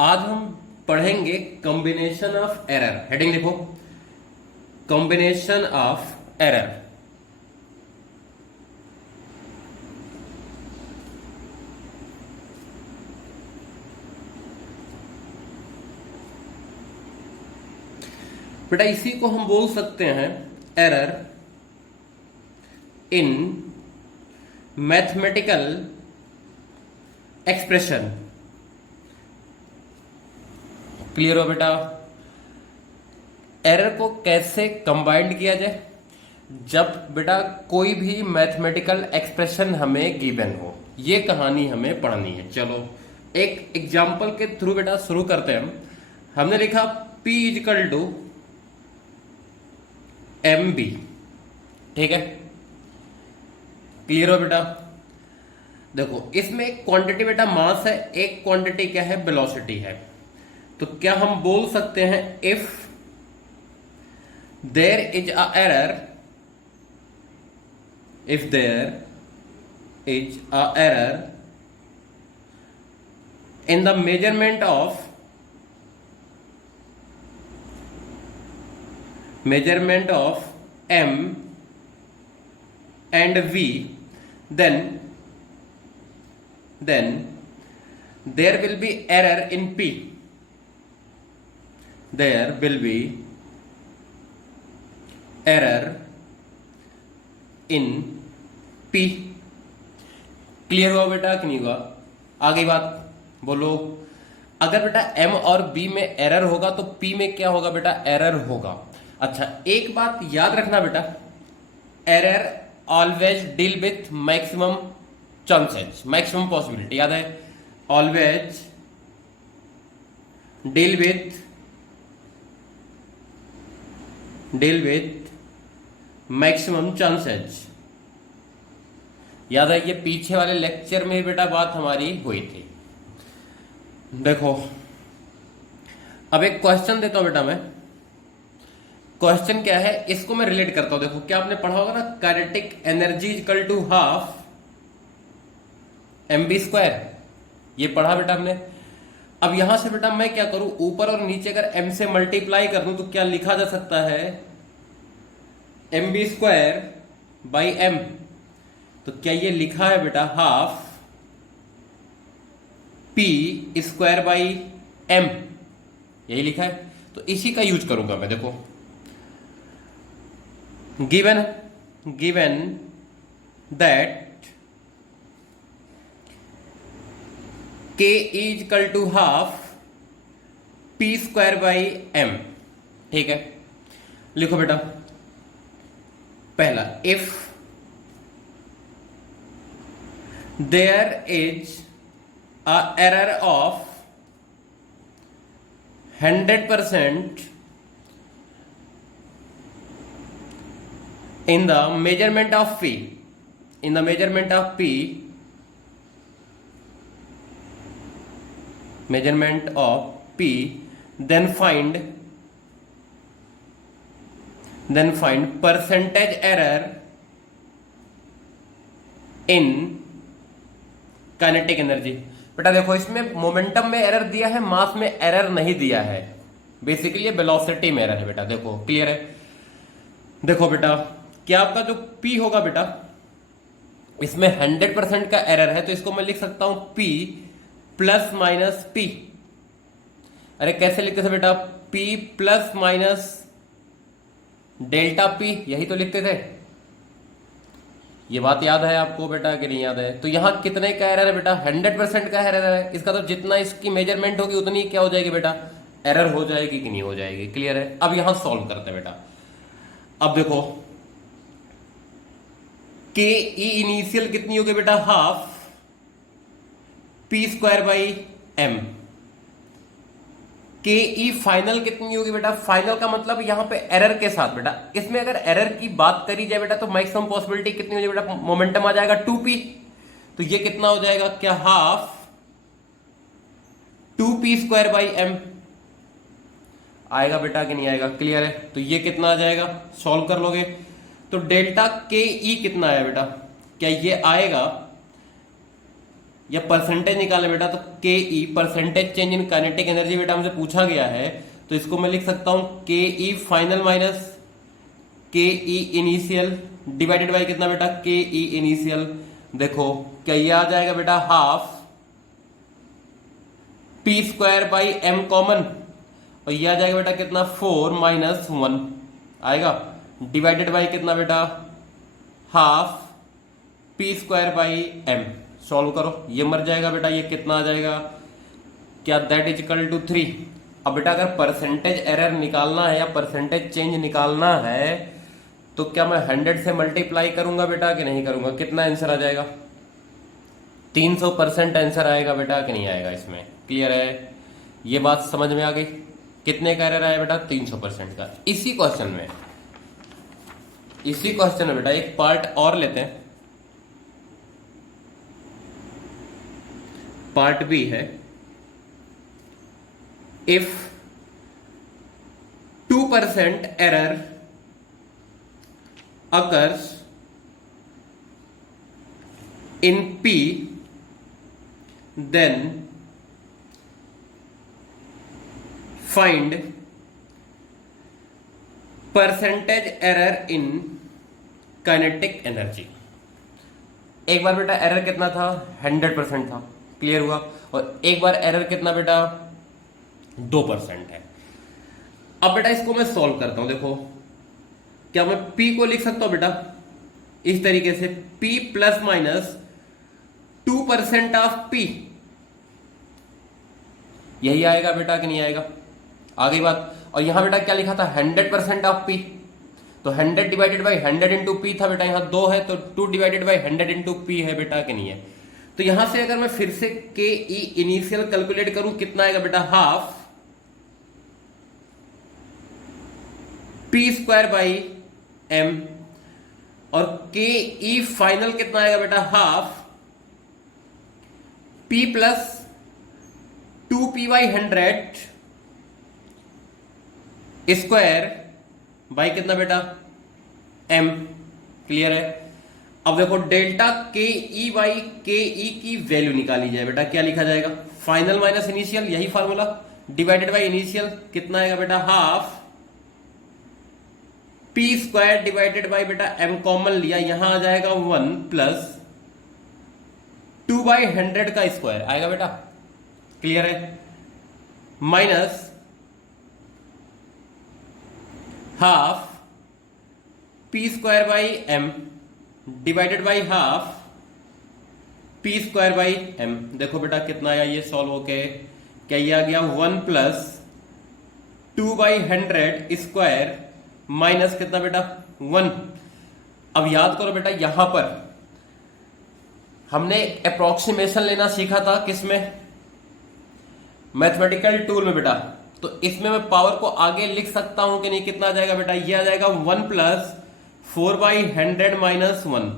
आज हम पढ़ेंगे कॉम्बिनेशन ऑफ एरर। हेडिंग देखो, कॉम्बिनेशन ऑफ एरर। बेटा इसी को हम बोल सकते हैं error in mathematical expression. Clear हो बेटा? एरर को कैसे कंबाइंड किया जाए? जब बेटा कोई भी मैथमेटिकल एक्सप्रेशन हमें गिवन हो, ये कहानी हमें पढ़नी है। चलो एक एग्जांपल के थ्रू बेटा शुरू करते हैं। हमने लिखा P equal to M B. ठीक है, क्लियर हो बेटा? देखो इसमें एक क्वांटिटी बेटा मास है, एक क्वांटिटी क्या है? वेलोसिटी है। तो क्या हम बोल सकते हैं if there is a error, if there is a error in the measurement of m and v, then there will be error in p. There will be error in p. Clear हुआ बेटा कि नहीं हुआ? आगे बात बोलो। अगर बेटा m और b में एरर होगा तो p में क्या होगा बेटा? एरर होगा। अच्छा एक बात याद रखना बेटा, error always deal with maximum chances, maximum possibility. याद है? Always deal with maximum chances. याद है? ये पीछे वाले लेक्चर में बेटा बात हमारी हुई थी। देखो अब एक क्वेश्चन देता हूं बेटा मैं। क्वेश्चन क्या है इसको मैं रिलेट करता हूं। देखो क्या आपने पढ़ा होगा ना, kinetic energy equal to half mv square. ये पढ़ा बेटा हमने। अब यहां से बेटा मैं क्या करूं, ऊपर और नीचे अगर m से मल्टीप्लाई कर दूं तो क्या लिखा जा सकता है? mv square by m। तो क्या ये लिखा है बेटा half p square by m? यही लिखा है। तो इसी का यूज करूंगा मैं। देखो given that k is equal to half p square by m। ठीक है, लिखो बेटा पहला, if there is a error of 100% in the measurement of p, in the measurement of p, measurement of p, then find percentage error in kinetic energy. बेटा देखो इसमें momentum में error दिया है, मास में एरर नहीं दिया है। बेसिकली वेलोसिटी में एरर है बेटा। देखो क्लियर है? देखो बेटा क्या आपका जो P होगा बेटा, इसमें 100% का एरर है तो इसको मैं लिख सकता हूं P प्लस माइनस P। अरे कैसे लिखते थे बेटा? P plus minus delta P, यही तो लिखते थे। ये बात याद है आपको बेटा कि नहीं याद है? तो यहां कितने का एरर है बेटा? 100% का एरर है। इसका तो जितना इसकी मेजरमेंट होगी उतनी क्या हो जाएगी बेटा? एरर हो जाएगी कि नहीं हो जाएगी? क्लियर है? अब यहां सॉल्व करते हैं बेटा। अब देखो के ई इनिशियल कितनी होगी बेटा? Half P square by M. K E final कितनी होगी बेटा? फाइनल का मतलब यहां पे एरर के साथ बेटा। इसमें अगर एरर की बात करी जाए बेटा तो मैक्सिमम पॉसिबिलिटी कितनी हो जाएगी बेटा? मोमेंटम आ जाएगा 2p। तो ये कितना हो जाएगा? क्या half 2p square by M आएगा बेटा कि नहीं आएगा? क्लियर है? तो ये कितना आ जाएगा? सॉल्व कर लोगे तो डेल्टा के ई कितना है बेटा? क्या ये आएगा या परसेंटेज निकाले बेटा, तो के ई percentage change in kinetic energy बेटा हमसे पूछा गया है, तो इसको मैं लिख सकता हूं के ई फाइनल माइनस के ई इनिशियल डिवाइडेड बाय कितना बेटा, के ई इनिशियल। देखो क्या ये आ जाएगा बेटा, half P square by M common, और ये आ जाएगा बेटा कितना, 4 माइनस 1 आएगा, डिवाइडेड बाई कितना बेटा, half P square by M. Solve करो, ये मर जाएगा बेटा, ये कितना आ जाएगा, क्या दैट इज इक्वल टू 3। अब बेटा अगर परसेंटेज एरर निकालना है या परसेंटेज चेंज निकालना है तो क्या मैं 100 से मल्टीप्लाई करूंगा बेटा कि नहीं करूंगा, कितना आंसर आ जाएगा, 300% आंसर आएगा बेटा कि नहीं आएगा इसमें। क्लियर है, ये बात समझ में आ गई। कितने का एरर आया बेटा, 300% का। इसी क्वेश्चन में बेटा एक पार्ट और लेते हैं, पार्ट बी है, if 2% error occurs in P, then find percentage error in kinetic energy। एक बार बेटा एरर कितना था, 100% था, क्लियर हुआ, और एक बार एरर कितना बेटा, 2% है। अब बेटा इसको मैं सॉल्व करता हूं, देखो क्या मैं P को लिख सकता हूं बेटा इस तरीके से, P plus minus 2% of P, यही आएगा बेटा कि नहीं आएगा, आ गई बात। और यहां बेटा क्या लिखा था, 100% ऑफ P, तो 100 डिवाइडेड बाई 100 इंटू पी था बेटा, यहां 2 है तो 2 डिवाइडेड बाई 100 इंटू पी है बेटा कि नहीं है। तो यहां से अगर मैं फिर से के ई इनिशियल कैलकुलेट करूं, कितना आएगा बेटा, half P square by M, और के ई फाइनल कितना आएगा बेटा, half P plus 2p by 100 square by कितना बेटा, एम। क्लियर है। अब देखो डेल्टा के ई बाई के ई की वैल्यू निकाली जाए बेटा, क्या लिखा जाएगा, फाइनल माइनस इनिशियल, यही फार्मूला, डिवाइडेड बाई इनिशियल कितना आएगा बेटा, half P square divided by बेटा एम कॉमन लिया, यहां आ जाएगा 1 प्लस 2 बाई 100 का स्क्वायर आएगा बेटा। क्लियर है, minus half P square by M divided by half P square by M. देखो बेटा कितना आया, ये सॉल्व होके क्या ये आ गया, 1 प्लस 2 बाई 100 स्क्वायर माइनस कितना बेटा, 1। अब याद करो बेटा, यहां पर हमने अप्रोक्सीमेशन लेना सीखा था, किसमें, मैथमेटिकल टूल में बेटा। तो इसमें मैं पावर को आगे लिख सकता हूं कि नहीं, कितना आ जाएगा बेटा, ये आ जाएगा 1 प्लस 4 बाई 100 माइनस 1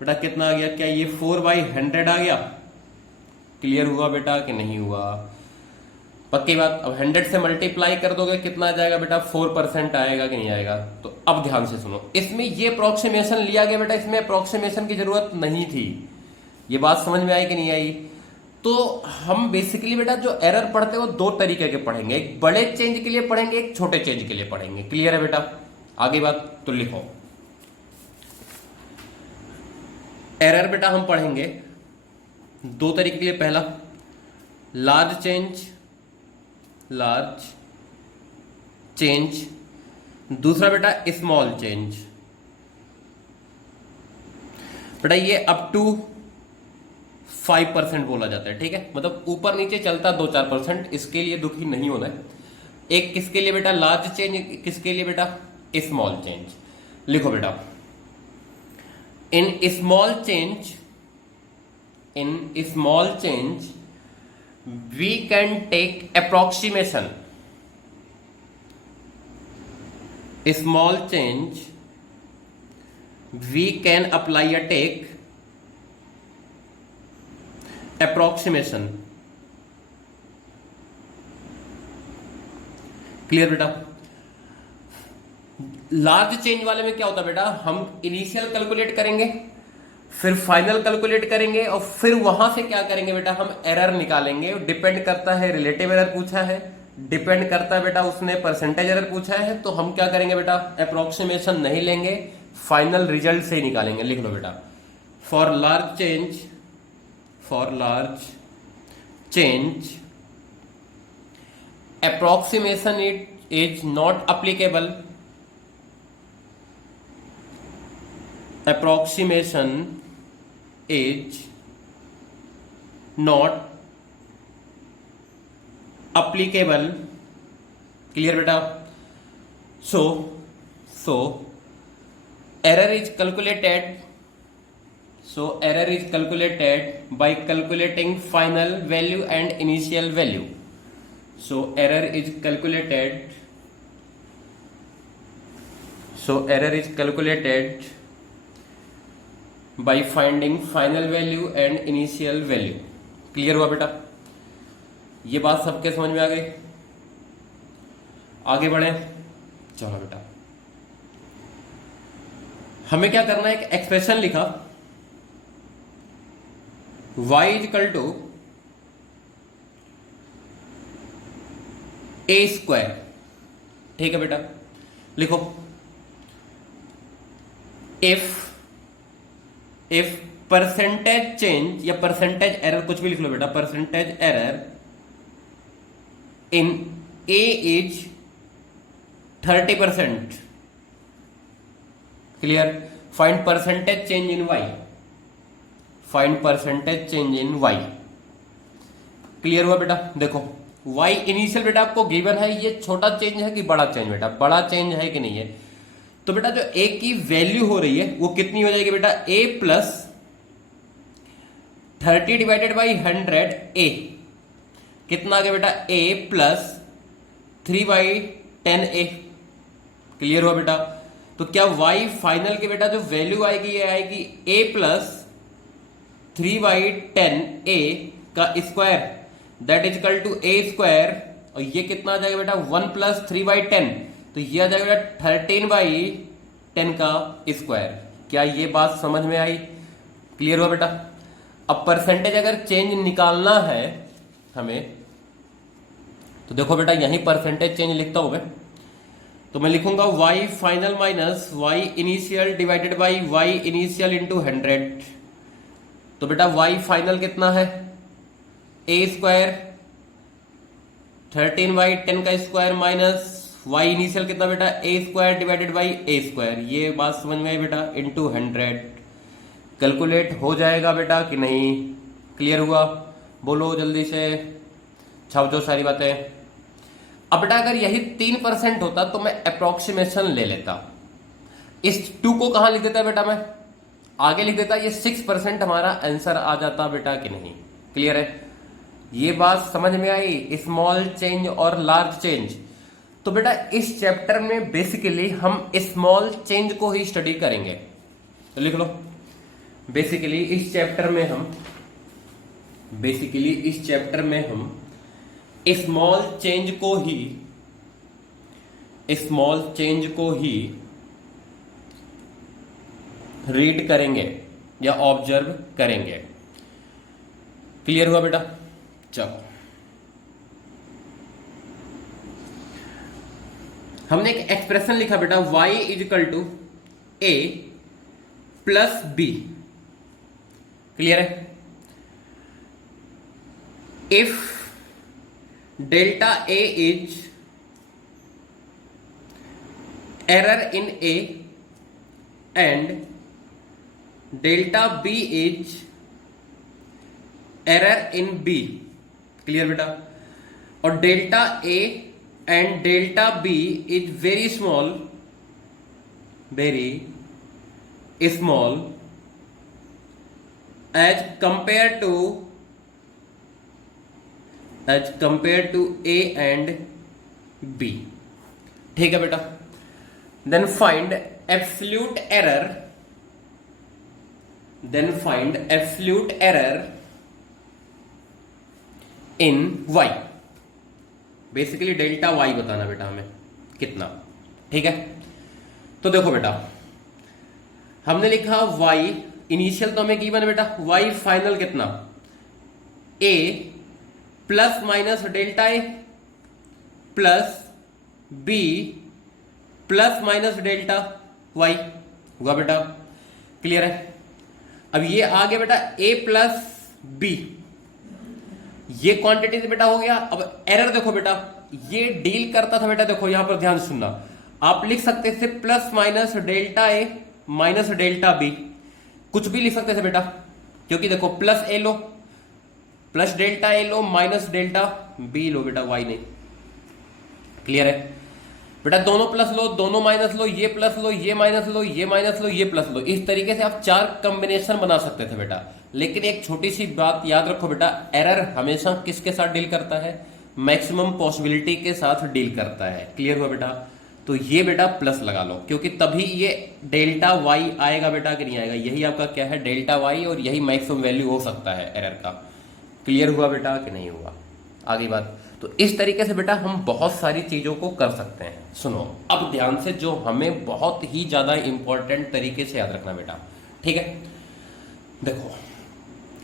बेटा, कितना आ गया, क्या ये 4 बाई 100 आ गया। क्लियर हुआ बेटा कि नहीं हुआ, पक्की बात। अब 100 से मल्टीप्लाई कर दोगे कितना आ जाएगा बेटा, 4% आएगा कि नहीं आएगा। तो अब ध्यान से सुनो, इसमें ये अप्रोक्सीमेशन लिया गया बेटा, इसमें अप्रोक्सीमेशन की जरूरत नहीं थी। ये बात समझ में आई कि नहीं आई। तो हम बेसिकली बेटा जो एरर पढ़ते हैं वो 2 तरीके के पढ़ेंगे, एक बड़े चेंज के लिए पढ़ेंगे, एक छोटे चेंज के लिए पढ़ेंगे। क्लियर है बेटा, आगे बात तो लिखो। एरर बेटा हम पढ़ेंगे 2 तरीके के लिए, पहला लार्ज चेंज, दूसरा बेटा स्मॉल चेंज। बेटा ये अप टू 5% बोला जाता है, ठीक है, मतलब ऊपर नीचे चलता 2-4%, इसके लिए दुखी नहीं होना है। एक किसके लिए बेटा, लार्ज चेंज, किसके लिए बेटा, स्मॉल चेंज। लिखो बेटा, in small change we can take approximation, small change we can apply a take approximation। Clear बेटा। लार्ज चेंज वाले में क्या होता है बेटा, हम इनिशियल कैलकुलेट करेंगे, फिर फाइनल कैलकुलेट करेंगे और फिर वहां से क्या करेंगे बेटा, हम एरर निकालेंगे। डिपेंड करता है, रिलेटिव एरर पूछा है, डिपेंड करता है बेटा उसने परसेंटेज एरर पूछा है, तो हम क्या करेंगे बेटा, अप्रोक्सीमेशन नहीं लेंगे, फाइनल रिजल्ट से ही निकालेंगे। लिख लो बेटा, for large change approximation it is not applicable, approximation is not applicable, clear beta? So error is calculated, by calculating final value and initial value. So error is calculated by finding final value and initial value. Clear हुआ बेटा? ये बात सबके समझ में आ गई? आगे बढ़े, चलो बेटा, हमें क्या करना है, एक एक्सप्रेशन लिखा y equal to A square. ठीक है बेटा, लिखो इफ परसेंटेज चेंज या परसेंटेज एरर, कुछ भी लिख लो बेटा, percentage error in A is 30%, clear? Find percentage change in Y, find percentage change in Y. Clear हुआ बेटा? देखो y इनिशियल बेटा आपको गिवन है, ये छोटा चेंज है कि बड़ा चेंज बेटा, बड़ा चेंज है कि नहीं है? तो बेटा जो a की वैल्यू हो रही है वो कितनी हो जाएगी बेटा, a plus 30 divided by 100 a, कितना आ गया बेटा, a प्लस 3/10a। क्लियर हुआ बेटा? तो क्या y फाइनल की बेटा जो वैल्यू आएगी ये आएगी a प्लस 3/10a का square, that is equal to A square, और ये कितना आ जाएगा बेटा, 1 प्लस 3/10, तो ये आ जाएगा 13/10 का स्क्वायर। क्या ये बात समझ में आई? क्लियर हुआ बेटा? अब परसेंटेज अगर चेंज निकालना है हमें, तो देखो बेटा यहीं परसेंटेज चेंज लिखता हूं मैं, तो मैं लिखूंगा y final minus y initial divided by y initial into 100। तो बेटा y फाइनल कितना है, ए स्क्वायर 13/10 का स्क्वायर माइनस y इनिशियल कितना बेटा, A square divided by A square. ये बात समझ में आई बेटा, इंटू 100। कैलकुलेट हो जाएगा बेटा कि नहीं? क्लियर हुआ? बोलो जल्दी से, छाप दो सारी बातें। अब बेटा अगर यही 3% होता तो मैं अप्रोक्सीमेशन ले लेता, इस 2 को कहां लिख देता बेटा, मैं आगे लिख देता, ये 6% हमारा आंसर आ जाता बेटा कि नहीं? क्लियर है? ये बात समझ में आई, स्मॉल चेंज और लार्ज चेंज। तो बेटा इस चैप्टर में बेसिकली हम स्मॉल चेंज को ही स्टडी करेंगे, तो लिख लो बेसिकली इस चैप्टर में हम स्मॉल चेंज को ही रीड करेंगे या ऑब्जर्व करेंगे। क्लियर हुआ बेटा? चलो, हमने एक एक्सप्रेशन लिखा बेटा, y is equal to A plus B. Clear है? If delta A is error in A and delta B is error in B. Clear बेटा? और delta A and delta B is very small as compare to A and B. ठीक है बेटा? Then find absolute error in y। Basically delta y बताना बेटा हमें कितना। ठीक है? तो देखो बेटा हमने लिखा y इनिशियल तो हमें गिवन है बेटा y फाइनल कितना a plus minus delta A plus b plus minus delta y हुआ बेटा, क्लियर है। अब ये आ गया बेटा a प्लस b, ये क्वांटिटी से बेटा हो गया। अब एरर देखो बेटा, ये डील करता था बेटा, देखो यहां पर ध्यान से सुनना, आप लिख सकते थे plus minus delta A minus delta B, कुछ भी लिख सकते थे बेटा, क्योंकि देखो plus A low, plus delta A low, minus delta B लो बेटा, वाई नहीं, क्लियर है बेटा। दोनों प्लस लो, दोनों माइनस लो, ये प्लस लो, ये माइनस लो, ये माइनस लो, ये प्लस लो, इस तरीके से आप 4 कॉम्बिनेशन बना सकते थे बेटा। लेकिन एक छोटी सी बात याद रखो बेटा, एरर हमेशा किसके साथ डील करता है, मैक्सिमम पॉसिबिलिटी के साथ डील करता है, क्लियर हुआ बेटा। तो ये बेटा प्लस लगा लो, क्योंकि तभी ये डेल्टा वाई आएगा बेटा कि नहीं आएगा, यही आपका क्या है डेल्टा वाई, और यही मैक्सिमम वैल्यू हो सकता है एरर का, क्लियर हुआ बेटा कि नहीं हुआ। आगे बात, तो इस तरीके से बेटा हम बहुत सारी चीजों को कर सकते हैं। सुनो अब ध्यान से, जो हमें बहुत ही ज्यादा इंपॉर्टेंट तरीके से याद रखना बेटा, ठीक है। देखो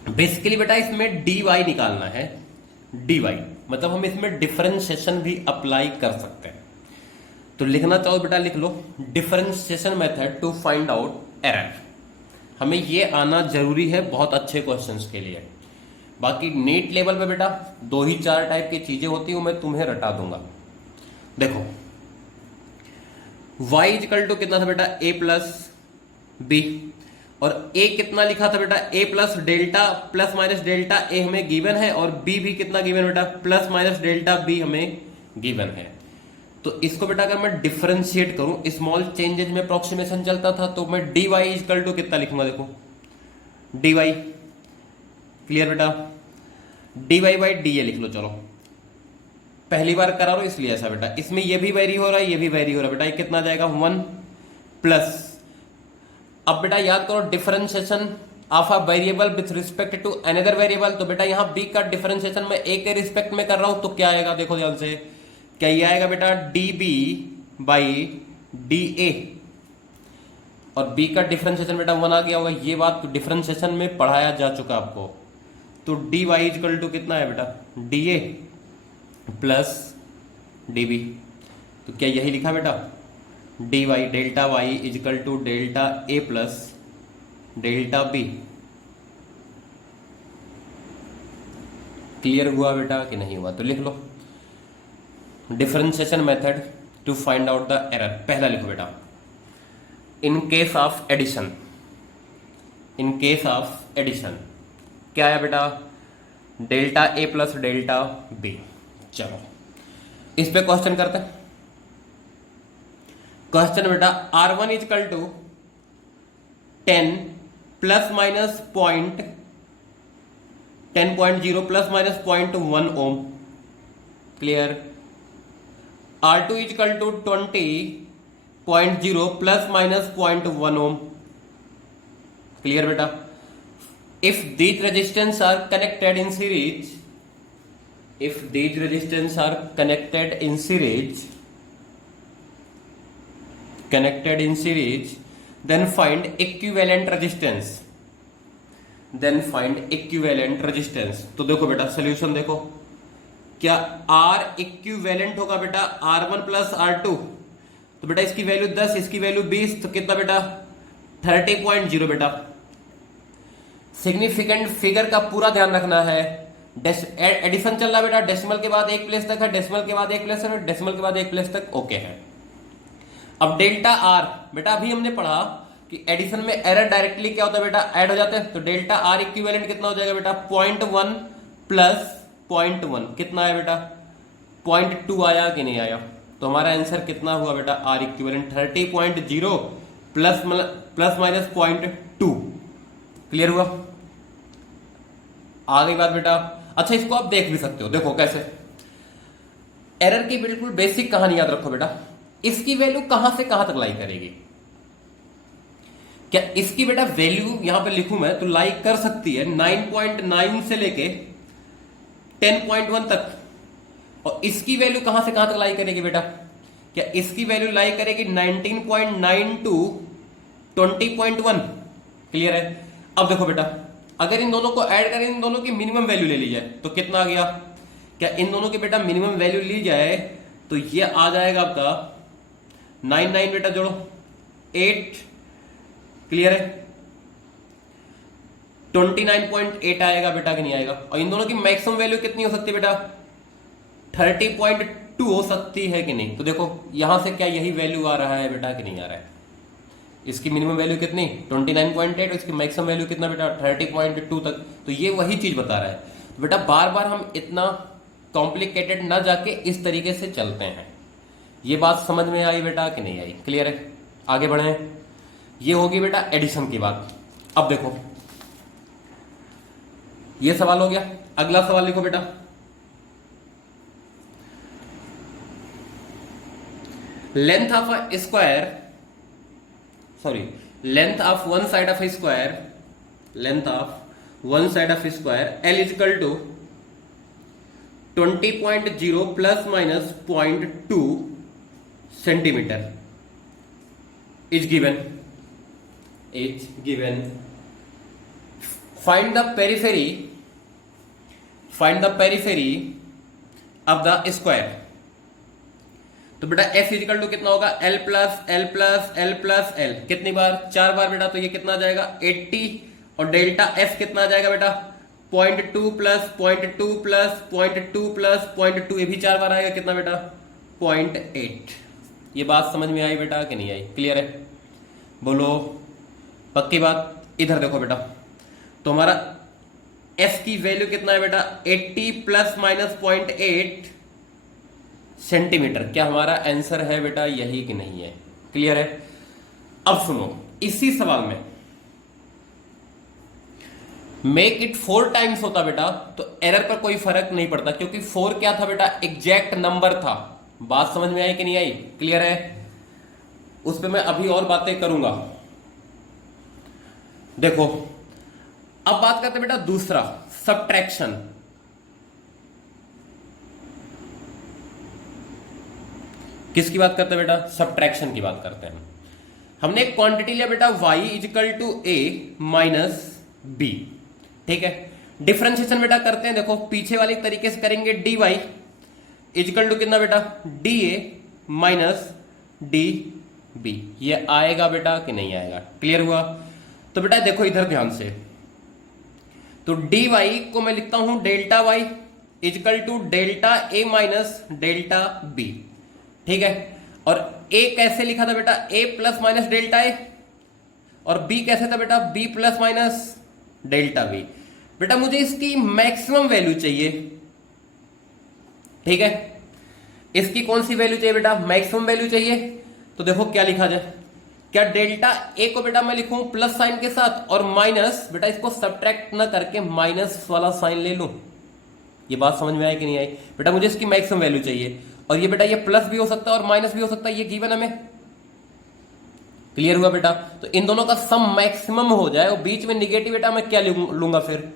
बेसिकली बेटा इसमें डी वाई निकालना है, डी वाई मतलब हम इसमें डिफरेंशिएशन भी अप्लाई कर सकते हैं। तो लिखना चाहो बेटा लिख लो, differentiation method to find out error. हमें ये आना जरूरी है बहुत अच्छे क्वेश्चंस के लिए। बाकी नीट लेवल पे बेटा 2 ही 4 टाइप की चीजें होती हैं, मैं तुम्हें रटा दूंगा। देखो y इक्वल टू कितना था बेटा a प्लस बी, और a कितना लिखा था बेटा a plus delta plus minus delta a हमें गिवन है, और b भी कितना गिवन बेटा प्लस माइनस डेल्टा b हमें गिवन है। तो इसको बेटा अगर मैं डिफरेंशिएट करूं, स्मॉल चेंजेस में अप्रोक्सीमेशन चलता था, तो मैं dy इक्वल टू कितना लिखूंगा, देखो dy, क्लियर बेटा, dy बाई डी ए लिख लो। चलो पहली बार करा लो इसलिए ऐसा बेटा, इसमें ये भी वेरी हो रहा है, ये भी वेरी हो रहा है बेटा, ये कितना आ जाएगा 1 प्लस। अब बेटा याद करो differentiation of a variable with respect to another variable, तो बेटा यहां b का डिफरेंशिएशन मैं a के रिस्पेक्ट में कर रहा हूं, तो क्या आएगा देखो ध्यान से, क्या ये आएगा बेटा db बाई da, और b का डिफरेंशिएशन बेटा 1 आ गया होगा, ये बात डिफरेंशिएशन में पढ़ाया जा चुका आपको। तो dy इक्वल टू कितना है बेटा da प्लस db, तो क्या यही लिखा बेटा dy delta y equal to delta a plus delta b, clear हुआ बेटा कि नहीं हुआ। तो लिख लो differentiation method to find out the error. पहला लिखो बेटा in case of addition, in case of addition क्या है बेटा delta A plus delta B. चलो इस पे क्वेश्चन करते हैं। क्वेश्चन बेटा R1 is equal to 10 plus minus 10.0 plus minus 0.1 ohm, clear. R2 equal to 20.0 plus minus 0.1 ohm, clear बेटा। If these resistance are connected in series, if these resistance are connected in series, then find equivalent resistance, then find equivalent resistance। तो देखो बेटा solution देखो, क्या R equivalent होगा बेटा R1 plus R2, तो बेटा इसकी वैल्यू 10, इसकी वैल्यू 20, तो कितना बेटा 30.0 बेटा। सिग्निफिकेंट फिगर का पूरा ध्यान रखना है, एडिशन चल रहा है बेटा, डेसिमल के बाद एक प्लेस तक है, डेसिमल के बाद एक प्लेस है, डेसिमल के बाद एक प्लेस तक ओके है। अब डेल्टा आर बेटा अभी हमने पढ़ा कि एडिशन में एरर डायरेक्टली क्या होता है बेटा ऐड हो जाते हैं, तो डेल्टा आर इक्विवेलेंट कितना हो जाएगा बेटा 0.1 प्लस 0.1 कितना आया बेटा 0.2 आया कि नहीं आया। तो हमारा आंसर कितना हुआ बेटा R equivalent 30.0 plus minus 0.2, clear हुआ। आ गई बात बेटा। अच्छा इसको आप देख भी सकते हो, देखो कैसे। एरर की बिल्कुल बेसिक कहानी याद रखो बेटा, इसकी वैल्यू कहां से कहां तक लाई करेगी। क्या इसकी बेटा वैल्यू यहां पे लिखूं मैं तो लाई कर सकती है 9.9 से लेके 10.1 तक, और इसकी वैल्यू कहां से कहां तक लाई करेगी बेटा, क्या इसकी वैल्यू लाई करेगी 19.9 टू 20.1, क्लियर है। अब देखो बेटा, अगर इन दोनों को ऐड करें, इन दोनों की मिनिमम वैल्यू ले ली जाए तो कितना आ गया? क्या इन दोनों की बेटा मिनिमम वैल्यू ली जाए तो ये आ जाएगा आपका 9 बेटा जोड़ो 8, क्लियर है? 29.8 आएगा बेटा कि नहीं आएगा? और इन दोनों की मैक्सिमम वैल्यू कितनी हो सकती है बेटा? 30.2 हो सकती है कि नहीं? तो देखो यहां से क्या यही वैल्यू आ रहा है बेटा कि नहीं आ रहा है? इसकी मिनिमम वैल्यू कितनी 29.8, इसकी मैक्सिमम वैल्यू कितना बेटा 30.2 तक। तो ये वही चीज बता रहा है। तो बेटा बार बार हम इतना कॉम्प्लिकेटेड ना जाके इस तरीके से चलते हैं। ये बात समझ में आई बेटा कि नहीं आई? क्लियर है? आगे बढ़े। ये होगी बेटा एडिशन की बात। अब देखो ये सवाल हो गया। अगला सवाल लिखो बेटा, length of a square, sorry length of one side of A square, लेंथ ऑफ वन साइड ऑफ ए स्क्वायर L is equal to 20.0 plus minus 0.2 centimetre is given, find the periphery of the square. तो बेटा f equal to कितना होगा? L plus L plus L plus L, कितनी बार? 4 बार बेटा। तो ये कितना आ जाएगा 80, और डेल्टा f कितना आ जाएगा बेटा 0.2 प्लस 0.2 प्लस 0.2 प्लस 0.2, ये भी 4 बार आएगा, कितना बेटा 0.8। ये बात समझ में आई बेटा कि नहीं आई? क्लियर है? बोलो पक्की बात। इधर देखो बेटा, तो हमारा f की वैल्यू कितना है बेटा 80 प्लस माइनस 0.8 सेंटीमीटर। क्या हमारा आंसर है बेटा यही कि नहीं है? क्लियर है? अब सुनो, इसी सवाल में मेक इट 4 टाइम्स होता बेटा तो एरर पर कोई फर्क नहीं पड़ता, क्योंकि 4 क्या था बेटा? एग्जैक्ट नंबर था। बात समझ में आई कि नहीं आई? क्लियर है? उस पर मैं अभी और बातें करूंगा। देखो अब बात करते हैं बेटा दूसरा, सब्ट्रैक्शन। किसकी बात करते हैं बेटा? सब्ट्रैक्शन की बात करते हैं। हमने एक क्वांटिटी लिया बेटा y equal to a minus B, ठीक है? डिफरेंशिएशन बेटा करते हैं, देखो पीछे वाले तरीके से करेंगे। dy इजिकल टू कितना बेटा dA माइनस dB, ये आएगा बेटा कि नहीं आएगा? क्लियर हुआ? तो बेटा देखो इधर ध्यान से, तो dy को मैं लिखता हूं delta y equal to delta a minus delta b, ठीक है? और a कैसे लिखा था बेटा? a plus minus delta a, और b कैसे था बेटा? b plus minus delta b। बेटा मुझे इसकी मैक्सिमम वैल्यू चाहिए, ठीक है? इसकी कौन सी वैल्यू चाहिए बेटा? मैक्सिमम वैल्यू चाहिए। तो देखो क्या लिखा जाए, क्या डेल्टा a को बेटा मैं लिखूं प्लस साइन के साथ, और माइनस बेटा इसको सब्ट्रैक्ट ना करके माइनस वाला साइन ले लूं। ये बात समझ में आई कि नहीं आई? बेटा मुझे इसकी मैक्सिमम वैल्यू चाहिए, और ये बेटा ये प्लस भी हो सकता है और माइनस भी हो सकता है, ये गिवन हमें। क्लियर हुआ बेटा? तो इन दोनों का सम मैक्सिमम हो जाए और बीच में निगेटिव बेटा मैं क्या लूंगा फिर?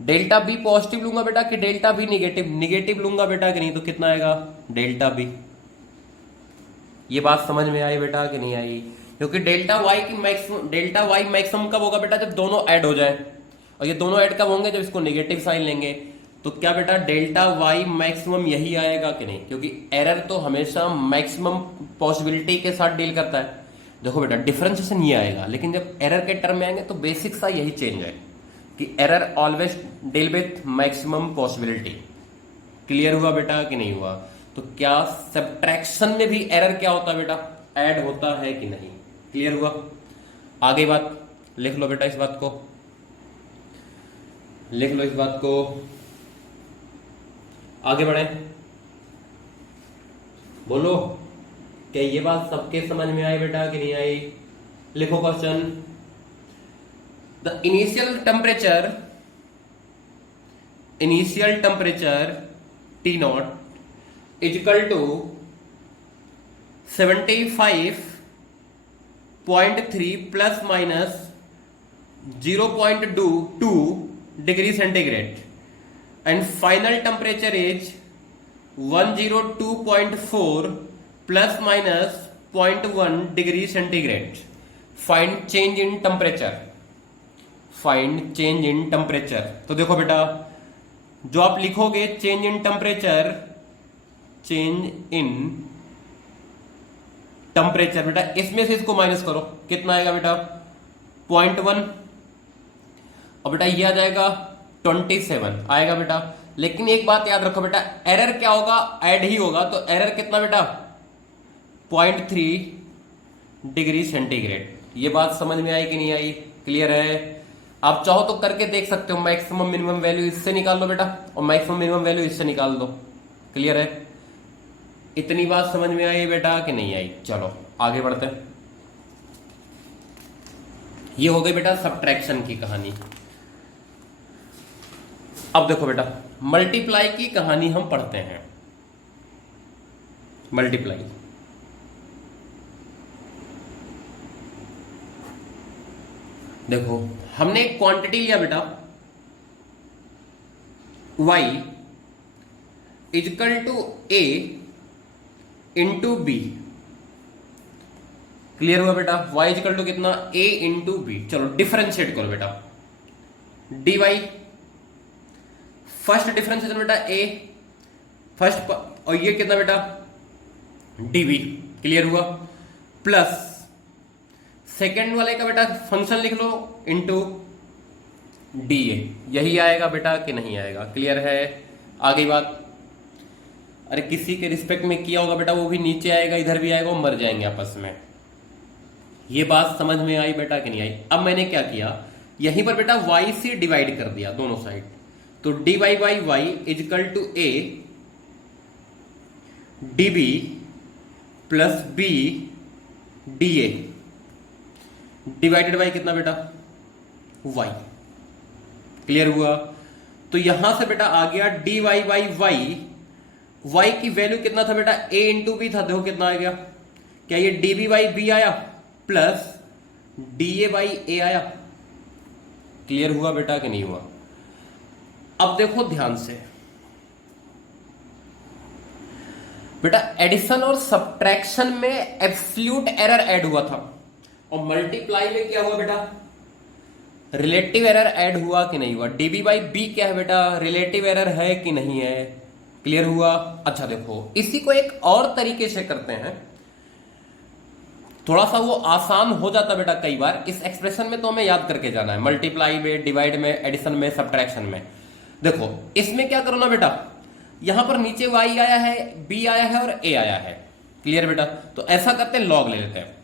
डेल्टा बी पॉजिटिव लूंगा बेटा कि डेल्टा बी निगेटिव? निगेटिव लूंगा बेटा कि नहीं? तो कितना आएगा डेल्टा बी। ये बात समझ में आई बेटा कि नहीं आई? क्योंकि डेल्टा वाई मैक्सिमम कब होगा बेटा? जब दोनों ऐड हो जाए, और ये दोनों ऐड कब होंगे? जब इसको नेगेटिव साइन लेंगे। तो क्या बेटा डेल्टा वाई मैक्सिमम यही आएगा कि नहीं? क्योंकि एरर तो हमेशा मैक्सिमम पॉसिबिलिटी के साथ डील करता है। देखो बेटा डिफरेंशिएशन ये आएगा, लेकिन जब एरर के टर्म में आएंगे तो बेसिक सा यही चेंज है कि error always deal with maximum possibility. Clear हुआ बेटा कि नहीं हुआ? तो क्या सब्ट्रैक्शन में भी एरर क्या होता है बेटा? ऐड होता है कि नहीं? क्लियर हुआ? आगे बात लिख लो बेटा, इस बात को लिख लो, इस बात को आगे बढ़े। बोलो क्या ये बात सबके समझ में आई बेटा कि नहीं आई? लिखो question. The initial temperature T naught is equal to 75.3 plus minus 0.2 degree centigrade, and final temperature is 102.4 plus minus 0.1 degree centigrade. Find change in temperature. Find change in temperature. तो देखो बेटा, जो आप लिखोगे change in temperature, change in temperature बेटा, इसमें से इसको माइनस करो, कितना आएगा बेटा 0.1, और बेटा ये आ जाएगा 27 आएगा बेटा। लेकिन एक बात याद रखो बेटा, एरर क्या होगा, ऐड ही होगा, तो एरर कितना बेटा 0.3 डिग्री सेंटीग्रेड। ये बात समझ में आई कि नहीं आई, क्लियर है? आप चाहो तो करके देख सकते हो, मैक्सिमम मिनिमम वैल्यू इससे निकाल लो बेटा, और मैक्सिमम मिनिमम वैल्यू इससे निकाल दो, क्लियर है? इतनी बात समझ में आई बेटा कि नहीं आई? चलो आगे बढ़ते हैं। ये हो गई बेटा सब्ट्रैक्शन की कहानी। अब देखो बेटा, मल्टीप्लाई की कहानी हम पढ़ते हैं। मल्टीप्लाई, देखो हमने एक क्वांटिटी लिया बेटा y equal to a into B, clear हुआ बेटा? y इजकल टू कितना, a इंटू बी। चलो डिफरेंशिएट करो बेटा, dy फर्स्ट डिफरेंशिएशन बेटा a फर्स्ट, और ये कितना बेटा dv, क्लियर हुआ? प्लस सेकेंड वाले का बेटा फंक्शन लिख लो इंटू डी ए, यही आएगा बेटा कि नहीं आएगा? क्लियर है? आगे बात, अरे किसी के रिस्पेक्ट में किया होगा बेटा, वो भी नीचे आएगा, इधर भी आएगा, वो मर जाएंगे आपस में। ये बात समझ में आई बेटा कि नहीं आई? अब मैंने क्या किया, यहीं पर बेटा y से डिवाइड कर दिया दोनों साइड, तो dy by Y equal to a db plus b dA divided by कितना बेटा y, क्लियर हुआ? तो यहां से बेटा आ गया dy बाई वाई, y की वैल्यू कितना था बेटा a इंटू बी था, देखो कितना आ गया, क्या ये db बाई बी आया प्लस da बाई a आया, क्लियर हुआ बेटा कि नहीं हुआ? अब देखो ध्यान से बेटा, एडिशन और सब्ट्रैक्शन में एब्सोल्यूट एरर ऐड हुआ था, और मल्टीप्लाई में क्या हुआ बेटा, रिलेटिव एरर ऐड हुआ कि नहीं हुआ? db बाई बी क्या है बेटा, रिलेटिव एरर है कि नहीं है? क्लियर हुआ? अच्छा देखो, इसी को एक और तरीके से करते हैं, थोड़ा सा वो आसान हो जाता बेटा कई बार। इस एक्सप्रेशन में तो हमें याद करके जाना है, मल्टीप्लाई में, डिवाइड में, एडिशन में, सब्ट्रैक्शन में। देखो इसमें क्या करो ना बेटा, यहां पर नीचे y आया है, b आया है और a आया है, क्लियर बेटा? तो ऐसा करते हैं, लॉग ले लेते हैं।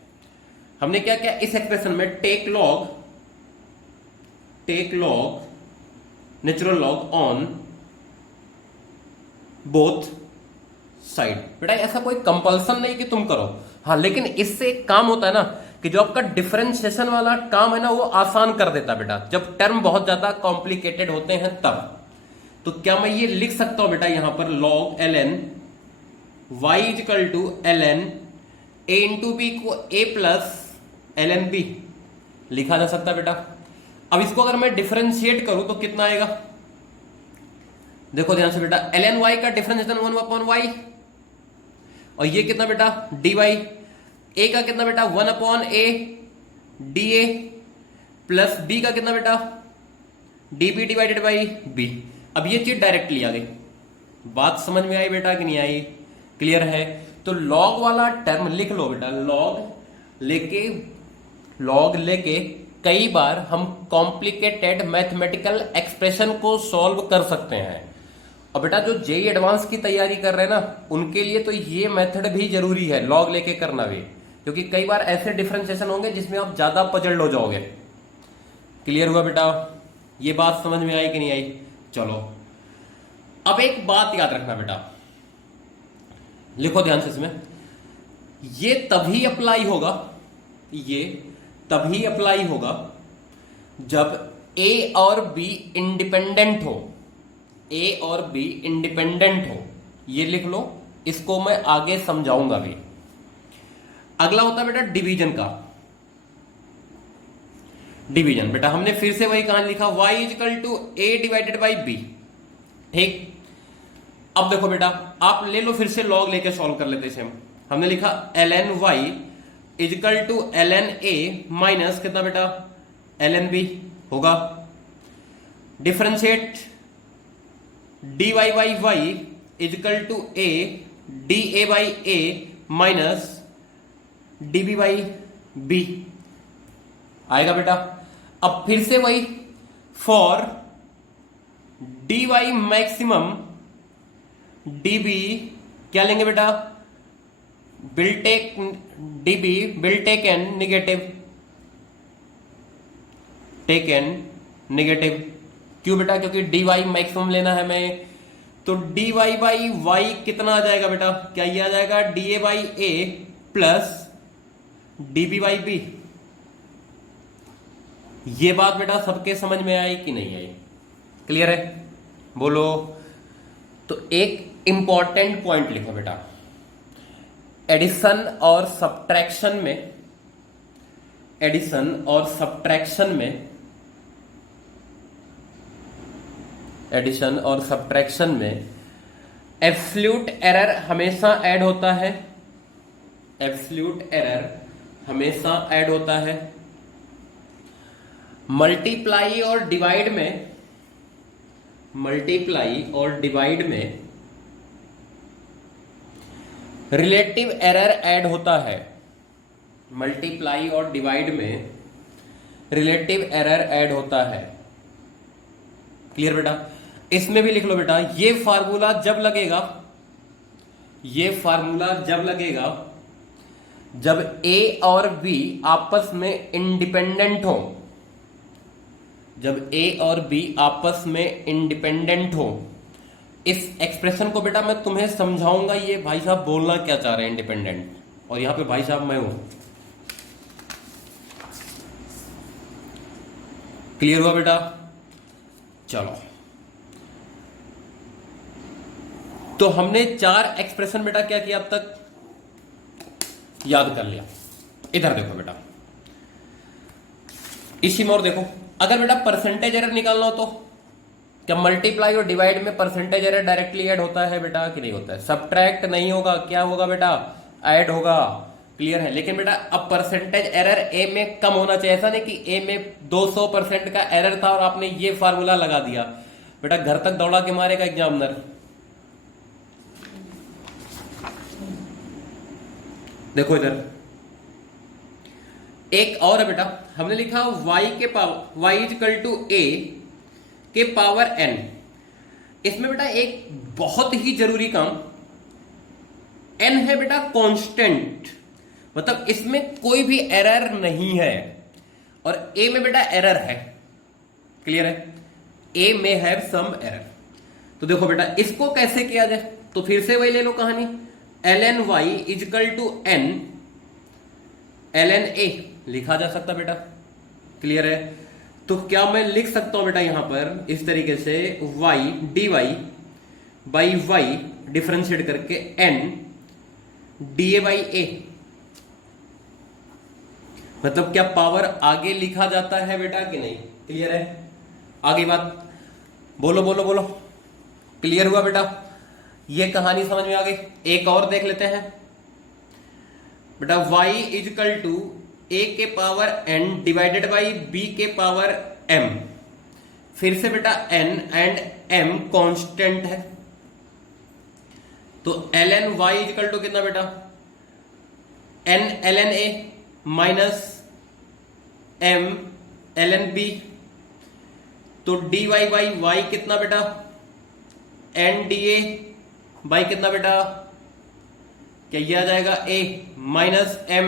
हमने क्या किया इस एक्सप्रेशन में, take log natural log on both side. बेटा ऐसा कोई कंपल्सन नहीं कि तुम करो, हाँ, लेकिन इससे एक काम होता है ना कि जो आपका डिफरेंशिएशन वाला काम है ना, वो आसान कर देता बेटा, जब टर्म बहुत ज्यादा कॉम्प्लिकेटेड होते हैं तब। तो क्या मैं ये लिख सकता हूं बेटा यहां पर log ln y equal to ln a into B को a प्लस ln b लिखा जा सकता है बेटा। अब इसको अगर मैं डिफरेंशिएट करूं तो कितना आएगा, देखो ध्यान से बेटा, ln y का डिफरेंशिएशन 1/y, और ये कितना बेटा dy, a का कितना बेटा 1/a dA प्लस b का कितना बेटा db डिवाइडेड बाई b। अब ये चीज डायरेक्टली आ गई, बात समझ में आई बेटा कि नहीं आई? क्लियर है? तो लॉग वाला टर्म लिख लो बेटा, लॉग लेके कई बार हम कॉम्प्लिकेटेड मैथमेटिकल एक्सप्रेशन को सॉल्व कर सकते हैं। और बेटा जो जेई एडवांस की तैयारी कर रहे हैं ना, उनके लिए तो ये मेथड भी जरूरी है, लॉग लेके करना भी, क्योंकि कई बार ऐसे डिफरेंशिएशन होंगे जिसमें आप ज्यादा पजल्ड हो जाओगे। क्लियर हुआ बेटा? ये बात समझ में आई कि नहीं आई? चलो अब एक बात याद रखना बेटा, लिखो ध्यान से इसमें, ये तभी अप्लाई होगा जब A और B इंडिपेंडेंट हो। ये लिख लो, इसको मैं आगे समझाऊंगा भी। अगला होता है बेटा डिवीजन का। डिवीजन बेटा हमने फिर से वही कहानी लिखा, y equal to a divided by b, ठीक। अब देखो बेटा आप ले लो, फिर से लॉग लेके सॉल्व कर लेते हैं। हमने लिखा ln y equal to ln a minus कितना बेटा ln b, होगा। Differentiate dy by Y equal to a dA by a minus dB by b आएगा बेटा। अब फिर से वही फॉर dy मैक्सिमम dB क्या लेंगे बेटा, will take dB will take an negative. क्यों बेटा, क्योंकि dy मैक्सिमम लेना है हमें। तो dy बाई वाई कितना आ जाएगा बेटा, क्या ये आ जाएगा dA by a plus dB by b। ये बात बेटा सबके समझ में आई कि नहीं आई, क्लियर है, बोलो। तो एक इंपॉर्टेंट पॉइंट लिखो बेटा, एडिशन और सब्ट्रैक्शन में, एडिशन और सब्ट्रैक्शन में, एडिशन और सब्ट्रैक्शन में एब्सोल्यूट एरर हमेशा ऐड होता है, एब्सोल्यूट एरर हमेशा ऐड होता है। मल्टीप्लाई और डिवाइड में, मल्टीप्लाई और डिवाइड में रिलेटिव एरर ऐड होता है, मल्टीप्लाई और डिवाइड में रिलेटिव एरर ऐड होता है। क्लियर बेटा, इसमें भी लिख लो बेटा, ये फार्मूला जब लगेगा, ये फार्मूला जब लगेगा जब A और B आपस में इंडिपेंडेंट हो, जब A और B आपस में इंडिपेंडेंट हो। इस एक्सप्रेशन को बेटा मैं तुम्हें समझाऊंगा, ये भाई साहब बोलना क्या चाह रहे हैं इंडिपेंडेंट, और यहां पे भाई साहब मैं हूं। क्लियर हुआ बेटा, चलो। तो हमने 4 एक्सप्रेशन बेटा क्या किया अब तक, याद कर लिया। इधर देखो बेटा, इसी में और देखो, अगर बेटा परसेंटेज एरर निकालना हो तो क्या मल्टीप्लाई और डिवाइड में परसेंटेज एरर डायरेक्टली ऐड होता है बेटा कि नहीं होता है? सब्ट्रैक्ट नहीं होगा, क्या होगा बेटा, ऐड होगा। क्लियर है। लेकिन बेटा अब परसेंटेज एरर ए में कम होना चाहिए, ऐसा नहीं कि ए में 200% का एरर था और आपने ये फार्मूला लगा दिया। बेटा घर तक दौड़ा के मारेगा एग्जामिनर। देखो इधर एक और है बेटा, हमने लिखा y के power y equal to a के पावर n। इसमें बेटा एक बहुत ही जरूरी काम, n है बेटा कांस्टेंट, मतलब इसमें कोई भी एरर नहीं है, और a में बेटा एरर है। क्लियर है, a में हैव सम एरर। तो देखो बेटा इसको कैसे किया जाए, तो फिर से वही ले लो कहानी, ln y equal to n ln a लिखा जा सकता बेटा। क्लियर है, तो क्या मैं लिख सकता हूं बेटा यहां पर इस तरीके से y dy by y differentiate करके n da बाई a, मतलब क्या पावर आगे लिखा जाता है बेटा कि नहीं? क्लियर है, आगे बात बोलो बोलो बोलो। क्लियर हुआ बेटा, ये कहानी समझ में आ गई। एक और देख लेते हैं बेटा, y इजकल टू a के power n divided by b के पावर m। फिर से बेटा n एंड m कांस्टेंट है, तो ln y इजकल टू कितना बेटा, n ln a minus m ln b। तो dy बाई y कितना बेटा, n da बाई कितना बेटा, क्या ये आ जाएगा a minus m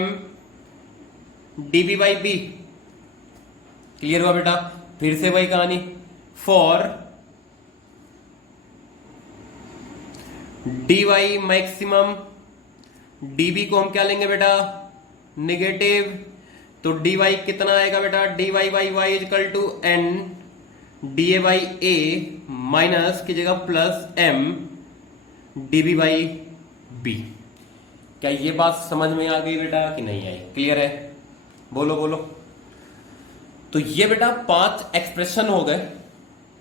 db by b। Clear हुआ बेटा, फिर से वही कहानी, फॉर dy मैक्सिमम, db को हम क्या लेंगे बेटा, नेगेटिव। तो dy कितना आएगा बेटा, dy by y equal to n da by a minus की जगह plus m db by b। क्या ये बात समझ में आ गई बेटा कि नहीं आई? क्लियर है, बोलो बोलो। तो ये बेटा 5 एक्सप्रेशन हो गए,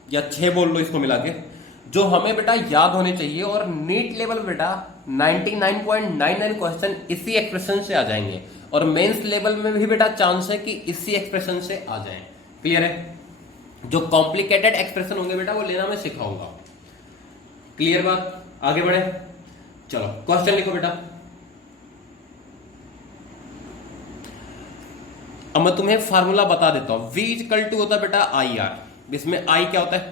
या 6 बोल लो इसको मिला के, जो हमें बेटा याद होने चाहिए, और नीट लेवल बेटा 99.99 क्वेश्चन इसी एक्सप्रेशन से आ जाएंगे, और मेंस लेवल में भी बेटा चांस है कि इसी एक्सप्रेशन से आ जाएं। क्लियर है, जो कॉम्प्लिकेटेड एक्सप्रेशन होंगे बेटा वो लेना मैं सिखाऊंगा। क्लियर बात, आगे बढ़े। चलो क्वेश्चन लिखो बेटा। अब मैं तुम्हें फार्मूला बता देता हूं। V इक्वल टू होता है बेटा आई आर, इसमें I क्या होता है